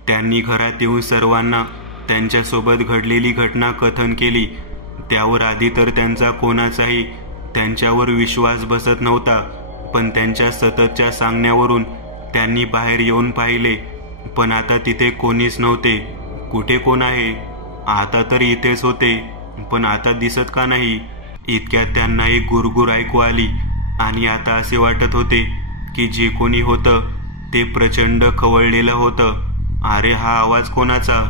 त्यांनी घरात येऊन सर्वांना त्यांच्यासोबत घडलेली घटना कथन केली. त्यावर आधी तर त्यांचा कोणाचाही त्यांच्यावर विश्वास बसत नव्हता. पण त्यांच्या सततच्या सांगण्यावरून त्यांनी बाहेर येऊन पाहिले, पण आता तिथे कोणीच नव्हते. कुठे कोण आहे? आता तर इथेच होते, पण आता दिसत का नाही? इतक्यात त्यांना एक गुरगुर ऐकू आली आणि आता असे वाटत होते की जे कोणी होतं ते प्रचंड खवळलेलं होतं. अरे, हा आवाज कोणाचा?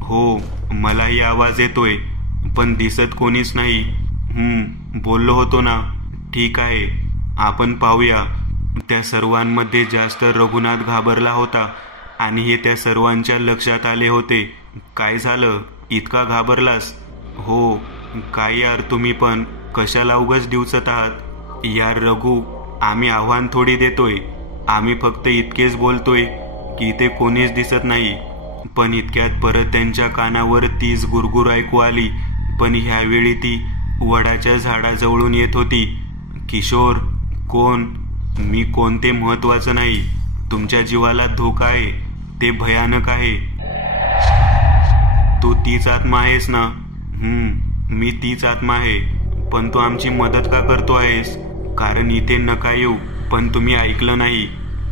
हो, मलाही आवाज येतोय, पण दिसत कोणीच नाही. बोललो होतो ना. ठीक आहे, आपण पाहूया. त्या सर्वांमध्ये जास्त रघुनाथ घाबरला होता आणि हे त्या सर्वांच्या लक्षात आले होते. काय झालं? इतका घाबरलास? हो. काय यार, तुम्ही पण कशाला उगाच डिवचत आहात? यार रघु, आम्ही आव्हान थोडी देतोय. आम्ही फक्त इतकेच बोलतोय की इथे कोणीच दिसत नाही. पण इतक्यात परत त्यांच्या कानावर तीच गुरगुर ऐकू आली, पण ह्यावेळी ती वडाच्या झाडाजवळून येत होती. किशोर, कोण? मी कोणते महत्वाचं नाही. तुमच्या जीवाला धोका आहे, ते भयानक आहे. तू तीच आत्मा आहेस ना? मी तीच आत्मा आहे. पण तू आमची मदत का करतो आहेस? कारण इथे नका येऊ, पण तुम्ही ऐकलं नाही.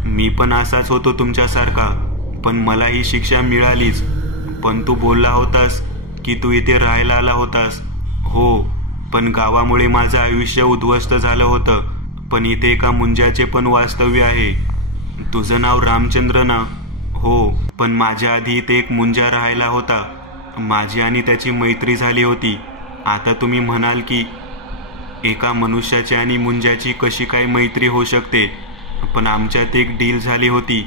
मी पण असाच होतो तुमच्यासारखा, पण मला ही शिक्षा मिळालीच. पण तू बोलला होतास की तू इथे राहायला आला होतास. हो, पण गावामुळे माझं आयुष्य उद्ध्वस्त झालं होतं. पण इथे एका मुंजाचे पण वास्तव्य आहे. तुझं नाव रामचंद्र ना? हो, पण माझ्या आधी इथे एक मुंजा राहायला होता. माझी आणि त्याची मैत्री झाली होती. आता तुम्ही म्हणाल की एका मनुष्याची आणि मुंजाची कशी काय मैत्री होऊ शकते? पण आमच्यात एक डील झाली होती.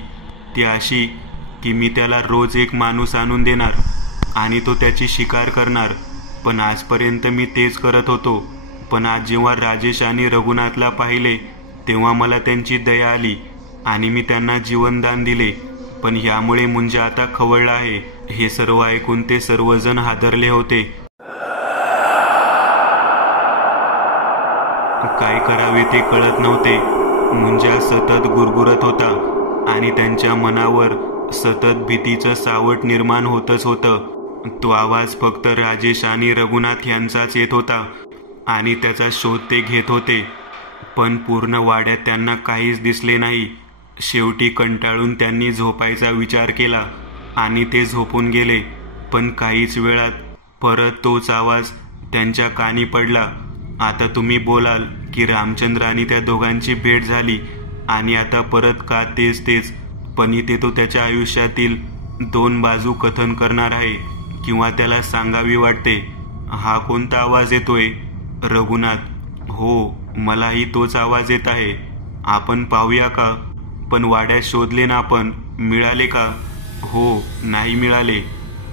ती अशी की मी त्याला रोज एक माणूस आणून देणार आणि तो त्याची शिकार करणार. पण आजपर्यंत मी तेच करत होतो. पण आज जेव्हा राजेश आणि रघुनाथला पाहिले तेव्हा मला त्यांची दया आली आणि मी त्यांना जीवनदान दिले. पण ह्यामुळे मुंजा आता खवळला आहे. हे सर्व ऐकून ते सर्वजण हादरले होते. काय करावे ते कळत नव्हते. मुंजा सतत गुरगुरत होता आणि त्यांच्या मनावर सतत भीतीचं सावट निर्माण होतच होतं. तो आवाज फक्त राजेश आणि रघुनाथ यांचाच येत होता आणि त्याचा शोध ते घेत होते. पण पूर्ण वाड्यात त्यांना काहीच दिसले नाही. शेवटी कंटाळून त्यांनी झोपायचा विचार केला आणि ते झोपून गेले. पण काहीच वेळात परत तोच आवाज त्यांच्या कानी पडला. आता तुम्ही बोलाल की रामचंद्र आणि त्या दोघांची भेट झाली आणि आता परत का तेच. पण इथे तो त्याच्या आयुष्यातील दोन बाजू कथन करणार आहे किंवा त्याला सांगावी वाटते. हा कोणता आवाज येतोय? रघुनाथ. हो, मलाही तोच आवाज येत आहे. आपण पाहूया का? पण वाड्यात शोधले ना आपण? मिळाले का? हो, नाही मिळाले,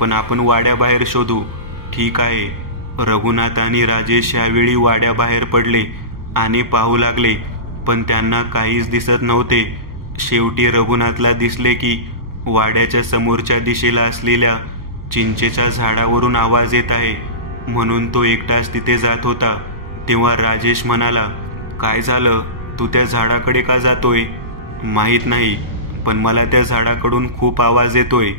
पण आपण वाड्याबाहेर शोधू. ठीक आहे. रघुनाथ आणि राजेश यावेळी वाड्याबाहेर पडले आणि पाहू लागले, पण त्यांना काहीच दिसत नव्हते. शेवटी रघुनाथला दिसले की वाड्याच्या समोरच्या दिशेला असलेल्या चिंचेच्या झाडावरून आवाज येत आहे. म्हणून तो एकटाच तिथे जात होता. तेव्हा राजेश म्हणाला, काय झालं? तू त्या झाडाकडे का जातोय? माहीत नाही, पण मला त्या झाडाकडून खूप आवाज येतोय.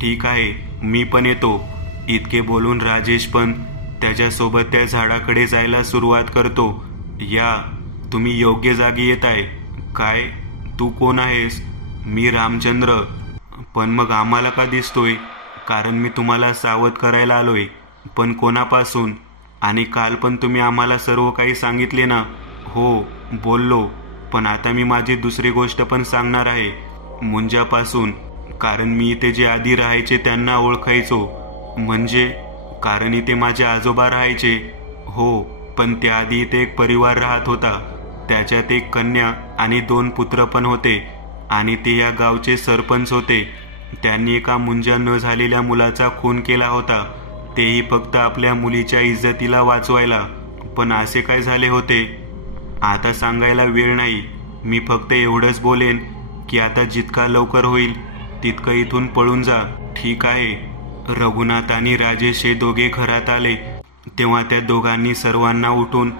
ठीक आहे, मी पण येतो. इतके बोलून राजेश पण त्याच्यासोबत त्या झाडाकडे जायला सुरुवात करतो. या, तुम्ही योग्य जागी येताय. काय? तू कोण आहेस? मी रामचंद्र. पण मग आम्हाला का दिसतोय? कारण मी तुम्हाला सावध करायला आलोय. पण कोणापासून? आणि काल पण तुम्ही आम्हाला सर्व काही सांगितले ना? हो, बोललो. पण आता मी माझी दुसरी गोष्ट पण सांगणार आहे. मुंजापासून. कारण मी इथे जे आधी राहायचे त्यांना ओळखायचो. म्हणजे? कारण इथे माझे आजोबा राहायचे. हो, पण त्याआधी इथे एक परिवार राहत होता. त्याच्यात एक कन्या आणि 2 पुत्र पण होते आणि ते या गावचे सरपंच होते. त्यांनी एका मुंजा न झालेल्या मुलाचा खून केला होता, तेही फक्त आपल्या मुलीच्या इज्जतीला वाचवायला. पण असे काय झाले होते आता सांगायला वेळ नाही. मी फक्त एवढंच बोलेन की आता जितका लवकर होईल तितकं इथून पळून जा, ठीक आहे? रघुनाथ आणि राजेश हे दोघे घरात आले तेव्हा त्या दोघांनी सर्वांना उठून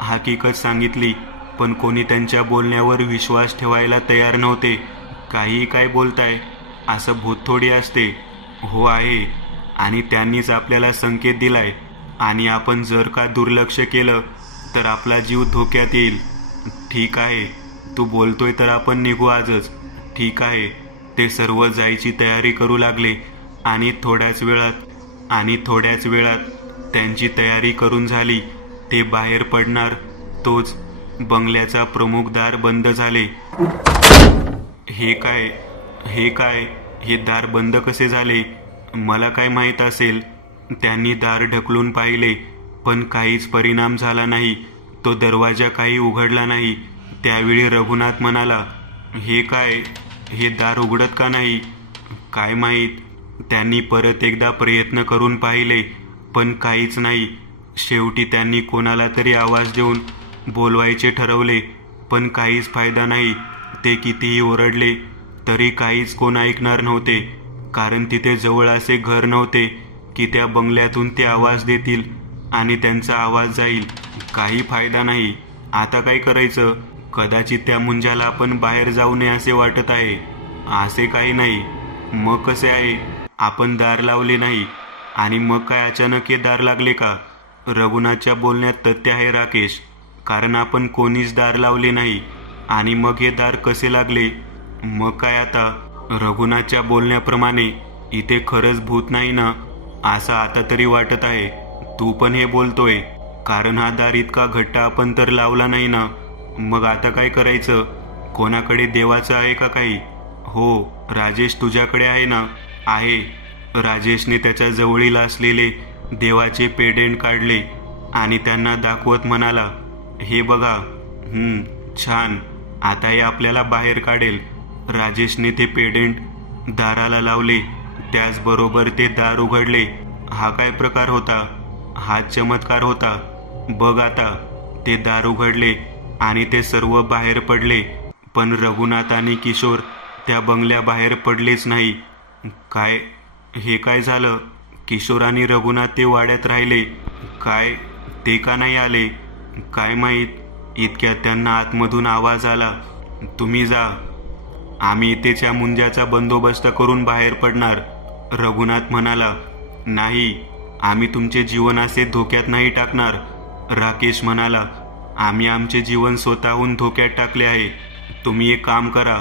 हकीकत सांगितली. पण कोणी त्यांच्या बोलण्यावर विश्वास ठेवायला तयार नव्हते. काहीही काय बोलताय, असं भूत थोडी असते. हो आहे, आणि त्यांनीच आपल्याला संकेत दिलाय, आणि आपण जर का दुर्लक्ष केलं तर आपला जीव धोक्यात येईल. ठीक आहे, तू बोलतोय तर आपण निघू आजच. ठीक आहे. ते सर्व जायची तयारी करू लागले आणि थोड्याच वेळात त्यांची तयारी करून झाली. ते बाहेर पडणार तोच बंगल्याचा प्रमुख दार बंद झाले. हे काय, हे दार बंद कसे झाले? मला काय माहीत असेल? त्यांनी दार ढकलून पाहिले पण काहीच परिणाम झाला नाही. तो दरवाजा काही उघडला नाही. त्यावेळी रघुनाथ म्हणाला, हे काय, हे दार उघडत का नाही? काय माहीत. त्यांनी परत एकदा प्रयत्न करून पाहिले पण काहीच नाही. शेवटी त्यांनी कोणाला तरी आवाज देऊन बोलवायचे ठरवले पण काहीच फायदा नाही. ते कितीही ओरडले तरी काहीच कोण ऐकणार नव्हते, कारण तिथे जवळ असे घर नव्हते की त्या बंगल्यातून ते आवाज देतील आणि त्यांचा आवाज जाईल. काही फायदा नाही. आता काय करायचं? कदाचित त्या मुंजाला आपण बाहेर जाऊ नये असे वाटत आहे. असे काही नाही. मग कसे आहे? आपण दार लावले नाही आणि मग काय अचानक हे दार लागले का? रघुनाथच्या बोलण्यात तथ्य आहे राकेश, कारण आपण कोणीच दार लावले नाही. आणि मग हे दार कसे लागले? मग काय आता? रघुनाथच्या बोलण्याप्रमाणे इथे खरंच भूत नाही ना, असं आता तरी वाटत आहे. तू पण हे बोलतोय, कारण हा दार इतका घट्ट आपण तर लावला नाही ना. मग आता काय करायचं? कोणाकडे देवाचं आहे का काही? हो, राजेश तुझ्याकडे आहे ना? आहे. राजेशने त्याच्या जवळील असलेले देवाचे पेडेंट काढले आणि त्यांना दाखवत म्हणाला, हे बघा. छान. आता हे आपल्याला बाहेर काढेल. राजेशने ते पेडेंट दाराला लावले. त्याचबरोबर ते दार उघडले. हा काय प्रकार होता? हा चमत्कार होता. बघ आता. ते दार उघडले आणि ते सर्व बाहेर पडले. पण रघुनाथ आणि किशोर त्या बंगल्याबाहेर पडलेच नाही. काय, हे काय झालं? किशोर आणि रघुनाथ ते वाड्यात राहिले. काय, ते का नाही आले? काय माहीत. इतक्यात त्यांना आतमधून आवाज आला, तुम्ही जा, आम्ही इथेच्या मुंजाचा बंदोबस्त करून बाहेर पडणार. रघुनाथ म्हणाला, नाही, आम्ही तुमचे जीवन असे धोक्यात नाही टाकणार. राकेश म्हणाला, आम्ही आमचे जीवन स्वतःहून धोक्यात टाकले आहे. तुम्ही एक काम करा,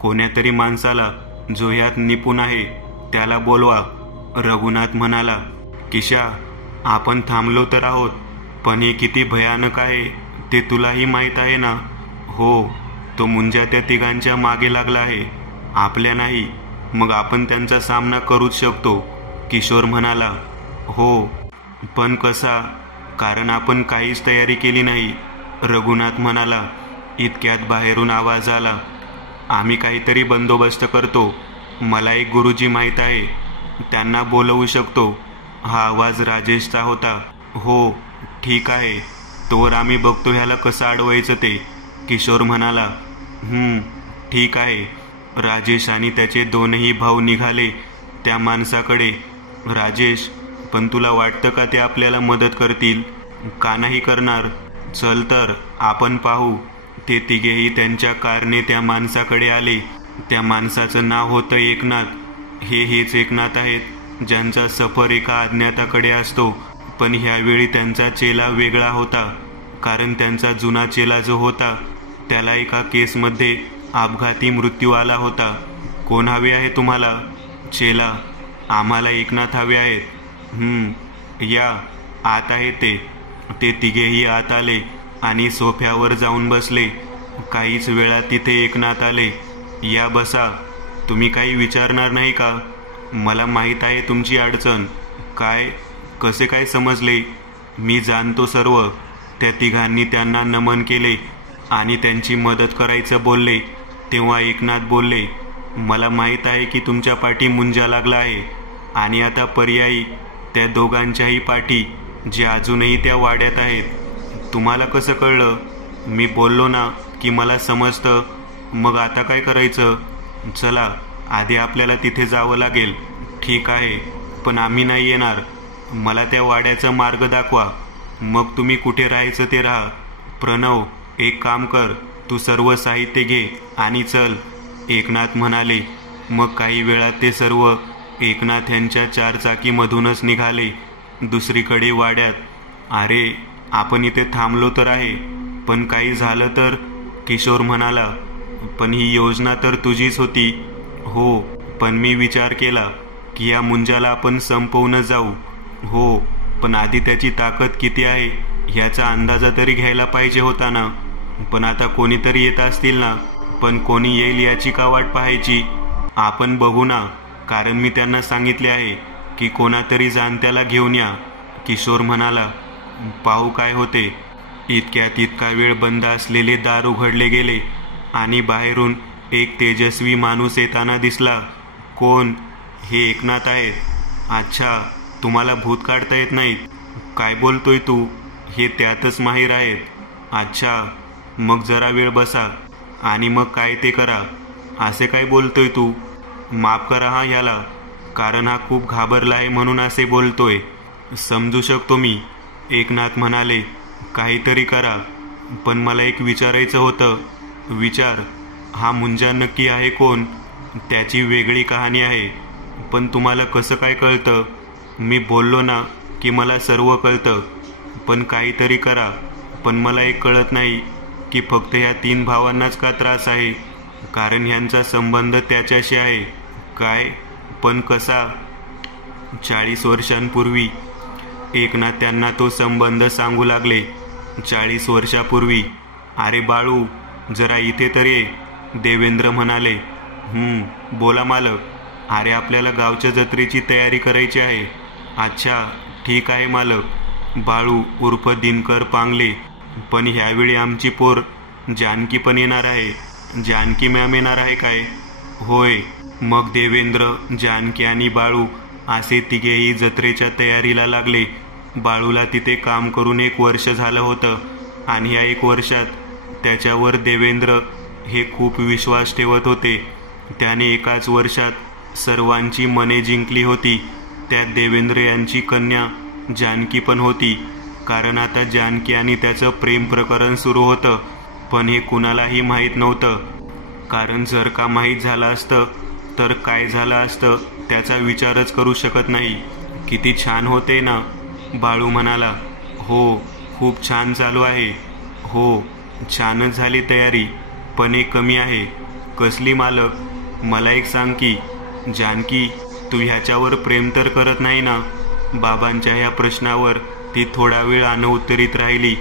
कोण्यातरी माणसाला जो यात निपुण आहे त्याला बोलवा. रघुनाथ म्हणाला, किशा, आपण थांबलो तर आहोत, पण हे किती भयानक आहे ते तुलाही माहीत आहे ना? हो, तो मुंजा त्या तिघांच्या मागे लागला आहे, आपल्या नाही. मग आपण त्यांचा सामना करूच शकतो. किशोर म्हणाला, हो, पण कसा? कारण आपण काहीच तयारी केली नाही. रघुनाथ म्हणाला. इतक्यात बाहेरून आवाज आला, आम्ही काहीतरी बंदोबस्त करतो. मला एक गुरुजी माहीत आहे, त्यांना बोलवू शकतो. हा आवाज राजेशचा होता. हो, ठीक आहे, तोवर आम्ही बघतो ह्याला कसं अडवायचं ते. किशोर म्हणाला, ठीक आहे. राजेश आणि त्याचे दोनही भाऊ निघाले त्या माणसाकडे. राजेश, पण तुला वाटतं का ते आपल्याला मदत करतील? का नाही करणार? चल तर आपण पाहू. ते तिघेही त्यांच्या कारने त्या माणसाकडे आले. त्या माणसाचं नाव होतं एकनाथ. हेच एकनाथ आहेत ज्यांचा सफर एका अज्ञाताकडे असतो. पण ह्यावेळी त्यांचा चेला वेगळा होता, कारण त्यांचा जुना चेला जो होता त्याला एका केसमध्ये अपघाती मृत्यू आला होता. कोण हवे आहे तुम्हाला? चेला, आम्हाला एकनाथ हवे आहेत. या, आत आहे ते. ते तिघेही आत आले आणि सोफ्यावर जाऊन बसले. काहीच वेळात तिथे एकनाथ आले. या, बसा. तुम्ही काही विचारणार नाही का? मला माहीत आहे तुमची अडचण. काय, कसे काय समजले? मी जाणतो सर्व. त्या तिघांनी त्यांना नमन केले आणि त्यांची मदत करायचं बोलले तेव्हा एकनाथ बोलले, मला माहीत आहे की तुमच्या पाठी मुंजा लागला आहे आणि आता पर्यायी त्या दोघांच्याही पाठी जे अजूनही त्या वाड्यात आहेत. तुम्हाला कसं कळलं? मी बोललो ना की मला समजतं. मग आता काय करायचं? चला, आधी आपल्याला तिथे जावं लागेल. ठीक आहे, पण आम्ही नाही येणार. मला त्या वाड्याचा मार्ग दाखवा. मग तुम्ही कुठे राहायचं ते राहा. प्रणव, एक काम कर, तू सर्व साहित्य घे आणि चल. एकनाथ म्हणाले. मग काही वेळात ते सर्व एकनाथ यांच्या चारचाकीमधूनच निघाले. दुसरीकडे वाड्यात. अरे, आपण इथे थांबलो तर आहे, पण काही झालं तर? किशोर म्हणाला. पण ही योजना तर तुझीच होती. हो, पण मी विचार केला की या मुंजाला आपण संपवूनच जाऊ. हो, पण आधी त्याची ताकद किती आहे ह्याचा अंदाजा तरी घ्यायला पाहिजे होता ना. पण आता कोणीतरी येत असतील ना. पण कोणी येईल याची का वाट पाहायची? आपण बघू ना, कारण मी त्यांना सांगितले आहे की कोणातरी जाणत्याला घेऊन या. किशोर म्हणाला. पाहू काय होते. इतक्यात इतका वेळ बंद असलेले दार उघडले गेले आणि बाहेरून एक तेजस्वी माणूस येताना दिसला. कोण? हे एकनाथ आहेत. अच्छा, तुम्हाला भूत काढता येत नाहीत? काय बोलतोय तू? हे त्यातच माहीर आहेत. अच्छा, मग जरा वेळ बसा आणि मग काय ते करा. असे काय बोलतोय तू? माफ करा हा ह्याला, कारण हा खूप घाबरला आहे म्हणून असे बोलतोय. समजू शकतो मी. एकनाथ म्हणाले. काहीतरी करा. पण मला एक विचारायचं होतं. विचार. हा मुंजा नक्की आहे कोण? त्याची वेगळी कहाणी आहे. पण तुम्हाला कसं काय कळतं? मी बोललो ना की मला सर्व कळतं. पण काहीतरी करा. पण मला एक कळत नाही की फक्त ह्या 3 भावांनाच का त्रास आहे? कारण ह्यांचा संबंध त्याच्याशी आहे. काय? पण कसा? 40 वर्षांपूर्वी. एकनाथ त्यांना तो संबंध सांगू लागले. 40 वर्षापूर्वी. अरे बाळू, जरा इथे तर ये. देवेंद्र म्हणाले. बोला मालक. अरे, आपल्याला गावच्या जत्रेची तयारी करायची आहे. अच्छा, ठीक आहे मालक. बाळू उर्फ दिनकर पांगले. पण ह्यावेळी आमची पोर जानकी पण येणार आहे. जानकी मॅम येणार आहे काय? होय. मग देवेंद्र, जानकी आणि बाळू असे तिघेही जत्रेच्या तयारीला लागले. बाळूला तिथे काम करून 1 वर्ष झालं होतं आणि या 1 वर्षात त्याच्यावर देवेंद्र हे खूप विश्वास ठेवत होते. त्याने एकाच वर्षात सर्वांची मने जिंकली होती. त्यात देवेंद्र यांची कन्या जानकी पण होती. कारण आता जानकी आणि त्याचं प्रेम प्रकरण सुरू होतं. पण हे कुणालाही माहीत नव्हतं. कारण जर का माहीत झालं असतं तर काय झालं असतं त्याचा विचारच करू शकत नाही. किती छान होते ना? बाळू म्हणाला. हो, खूप छान चालू आहे. हो, छानच झाली तयारी. पण एक कमी आहे. कसली मालक? मला एक सांग की. जानकी, तू ह्याच्यावर प्रेम तर करत नाही ना? बाबांच्या ह्या प्रश्नावर ती थोडा वेळ अनउत्तरित राहिली.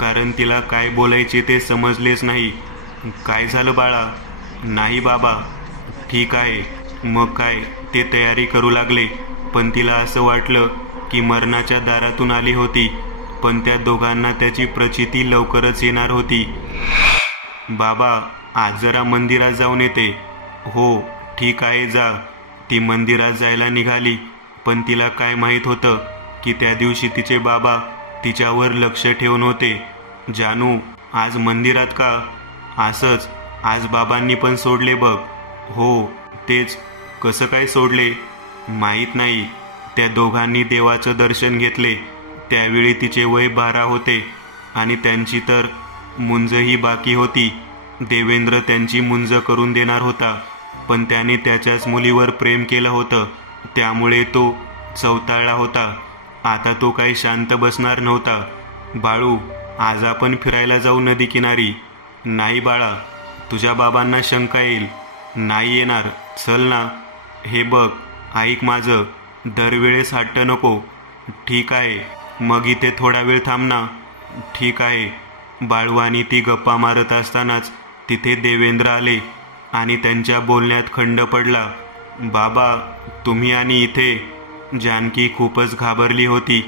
कारण तिला काय बोलायचे ते समजलेच नाही. काय झालं बाळा? नाही बाबा. ठीक आहे. मग काय? ते तयारी करू लागले. पण तिला असं वाटलं की मरणाच्या दारातून आली होती. पण त्या दोघांना त्याची प्रचिती लवकरच येणार होती. बाबा, आज जरा मंदिरात जाऊन येते. हो, ठीक आहे, जा. ती मंदिरात जायला निघाली. पण तिला काय माहीत होतं की त्या दिवशी तिचे बाबा तिच्यावर लक्ष ठेवून होते. जानू, आज मंदिरात का? असंच. आज बाबांनी पण सोडले बघ. हो, तेच. कसं काय सोडले? माहीत नाही. त्या दोघांनी देवाचं दर्शन घेतले. त्यावेळी तिचे वय 12 होते आणि त्यांची तर मुंजही बाकी होती. देवेंद्र त्यांची मुंज करून देणार होता. पण त्याने त्याच्याच मुलीवर प्रेम केलं होतं. त्यामुळे तो चवताळला होता. आता तो काही शांत बसणार नव्हता. बाळू, आज आपण फिरायला जाऊ नदी किनारी. नाही बाळा, तुझ्या बाबांना शंका येईल. नाही येणार. चल ना. हे बघ, ऐक माझं. दरवेळेस हट्ट नको. ठीक आहे. मग इथे थोडा वेळ थांब ना. ठीक आहे. बाळू आणि ती गप्पा मारत असतानाच तिथे देवेंद्र आले आणि त्यांच्या बोलण्यात खंड पडला. बाबा, तुम्ही आणि इथे? जानकी खूपच घाबरली होती.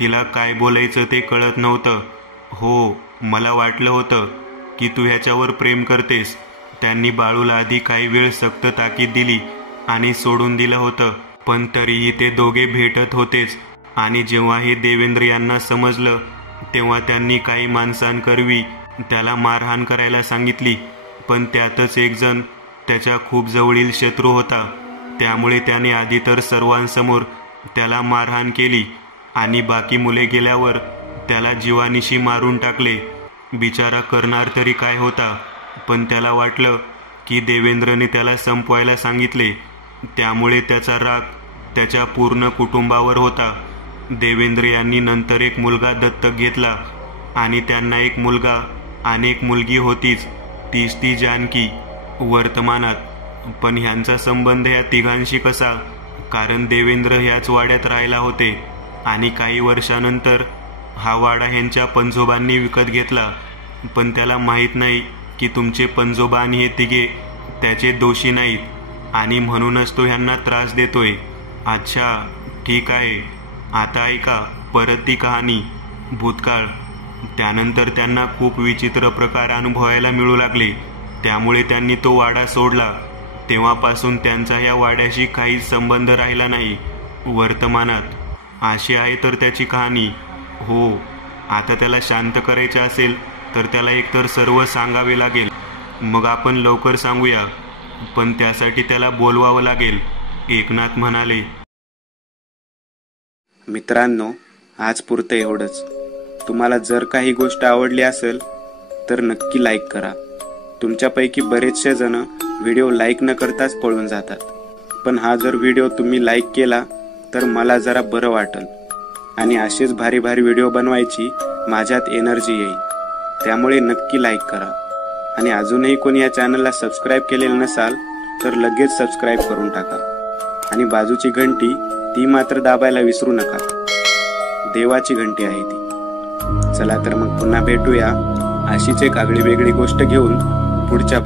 तिला काय बोलायचं ते कळत नव्हतं. हो, मला वाटलं होतं. की तू ह्याच्यावर प्रेम करतेस. त्यांनी बाळूला आधी काही वेळ सक्त ताकीद दिली आणि सोडून दिलं होतं, पण तरीही ते दोघे भेटत होतेच. आणि जेव्हा हे देवेंद्र यांना समजलं तेव्हा त्यांनी काही माणसांकरवी त्याला मारहाण करायला सांगितली. पण त्यातच एक जण त्याच्या खूप जवळील शत्रू होता, त्यामुळे त्याने आधी तर सर्वांसमोर त्याला मारहाण केली आणि बाकी मुले गेल्यावर त्याला जीवानिशी मारून टाकले. बिचारा करणार तरी काय होता, पण त्याला वाटलं की देवेंद्रने त्याला संपवायला सांगितले, त्यामुळे त्याचा राग त्याच्या पूर्ण कुटुंबावर होता. देवेंद्र यांनी नंतर एक मुलगा दत्तक घेतला आणि त्यांना एक मुलगा आणि एक मुलगी होतीच, तीच ती जानकी वर्तमानात. पण ह्यांचा संबंध या तिघांशी कसा? कारण देवेंद्र ह्याच वाड्यात राहायला होते आणि काही वर्षानंतर हा वाडा ह्यांच्या पंजोबांनी विकत घेतला. पण त्याला माहीत नाही की तुमचे पंजोबा आणि हे तिघे त्याचे दोषी नाहीत आणि म्हणूनच तो ह्यांना त्रास देतोय. अच्छा, ठीक आहे. आता ऐका परत ती कहाणी. भूतकाळ. त्यानंतर त्यांना खूप विचित्र प्रकार अनुभवायला मिळू लागले, त्यामुळे त्यांनी तो वाडा सोडला. तेव्हापासून त्यांचा या वाड्याशी काहीच संबंध राहिला नाही. वर्तमानात अशी आहे तर त्याची कहाणी. हो, आता त्याला शांत करायचे असेल तर त्याला एकतर सर्व सांगावे लागेल, मग आपण लवकर सांगूया, पण त्यासाठी त्याला बोलवावं लागेल, एकनाथ म्हणाले. मित्रांनो, आज पुरतं एवढंच. तुम्हाला जर काही गोष्ट आवडली असेल तर नक्की लाईक करा. तुमच्यापैकी बरेचसे जण व्हिडिओ लाईक न करताच पळून जातात, पण हा जर व्हिडिओ तुम्ही लाईक केला तर मला जरा बरं वाटेल आणि असेच भारी भारी व्हिडिओ बनवायची माझ्यात एनर्जी येईल. त्यामुळे नक्की लाईक करा आणि अजूनही कोणी या चॅनलला सबस्क्राईब केलेलं नसाल तर लगेच सबस्क्राईब करून टाका आणि बाजूची घंटी ती मात्र दाबायला विसरू नका. देवाची घंटी आहे ती. चला तर मग पुन्हा भेटूया अशीच एक आगळी वेगळी गोष्ट घेऊन पुढच्या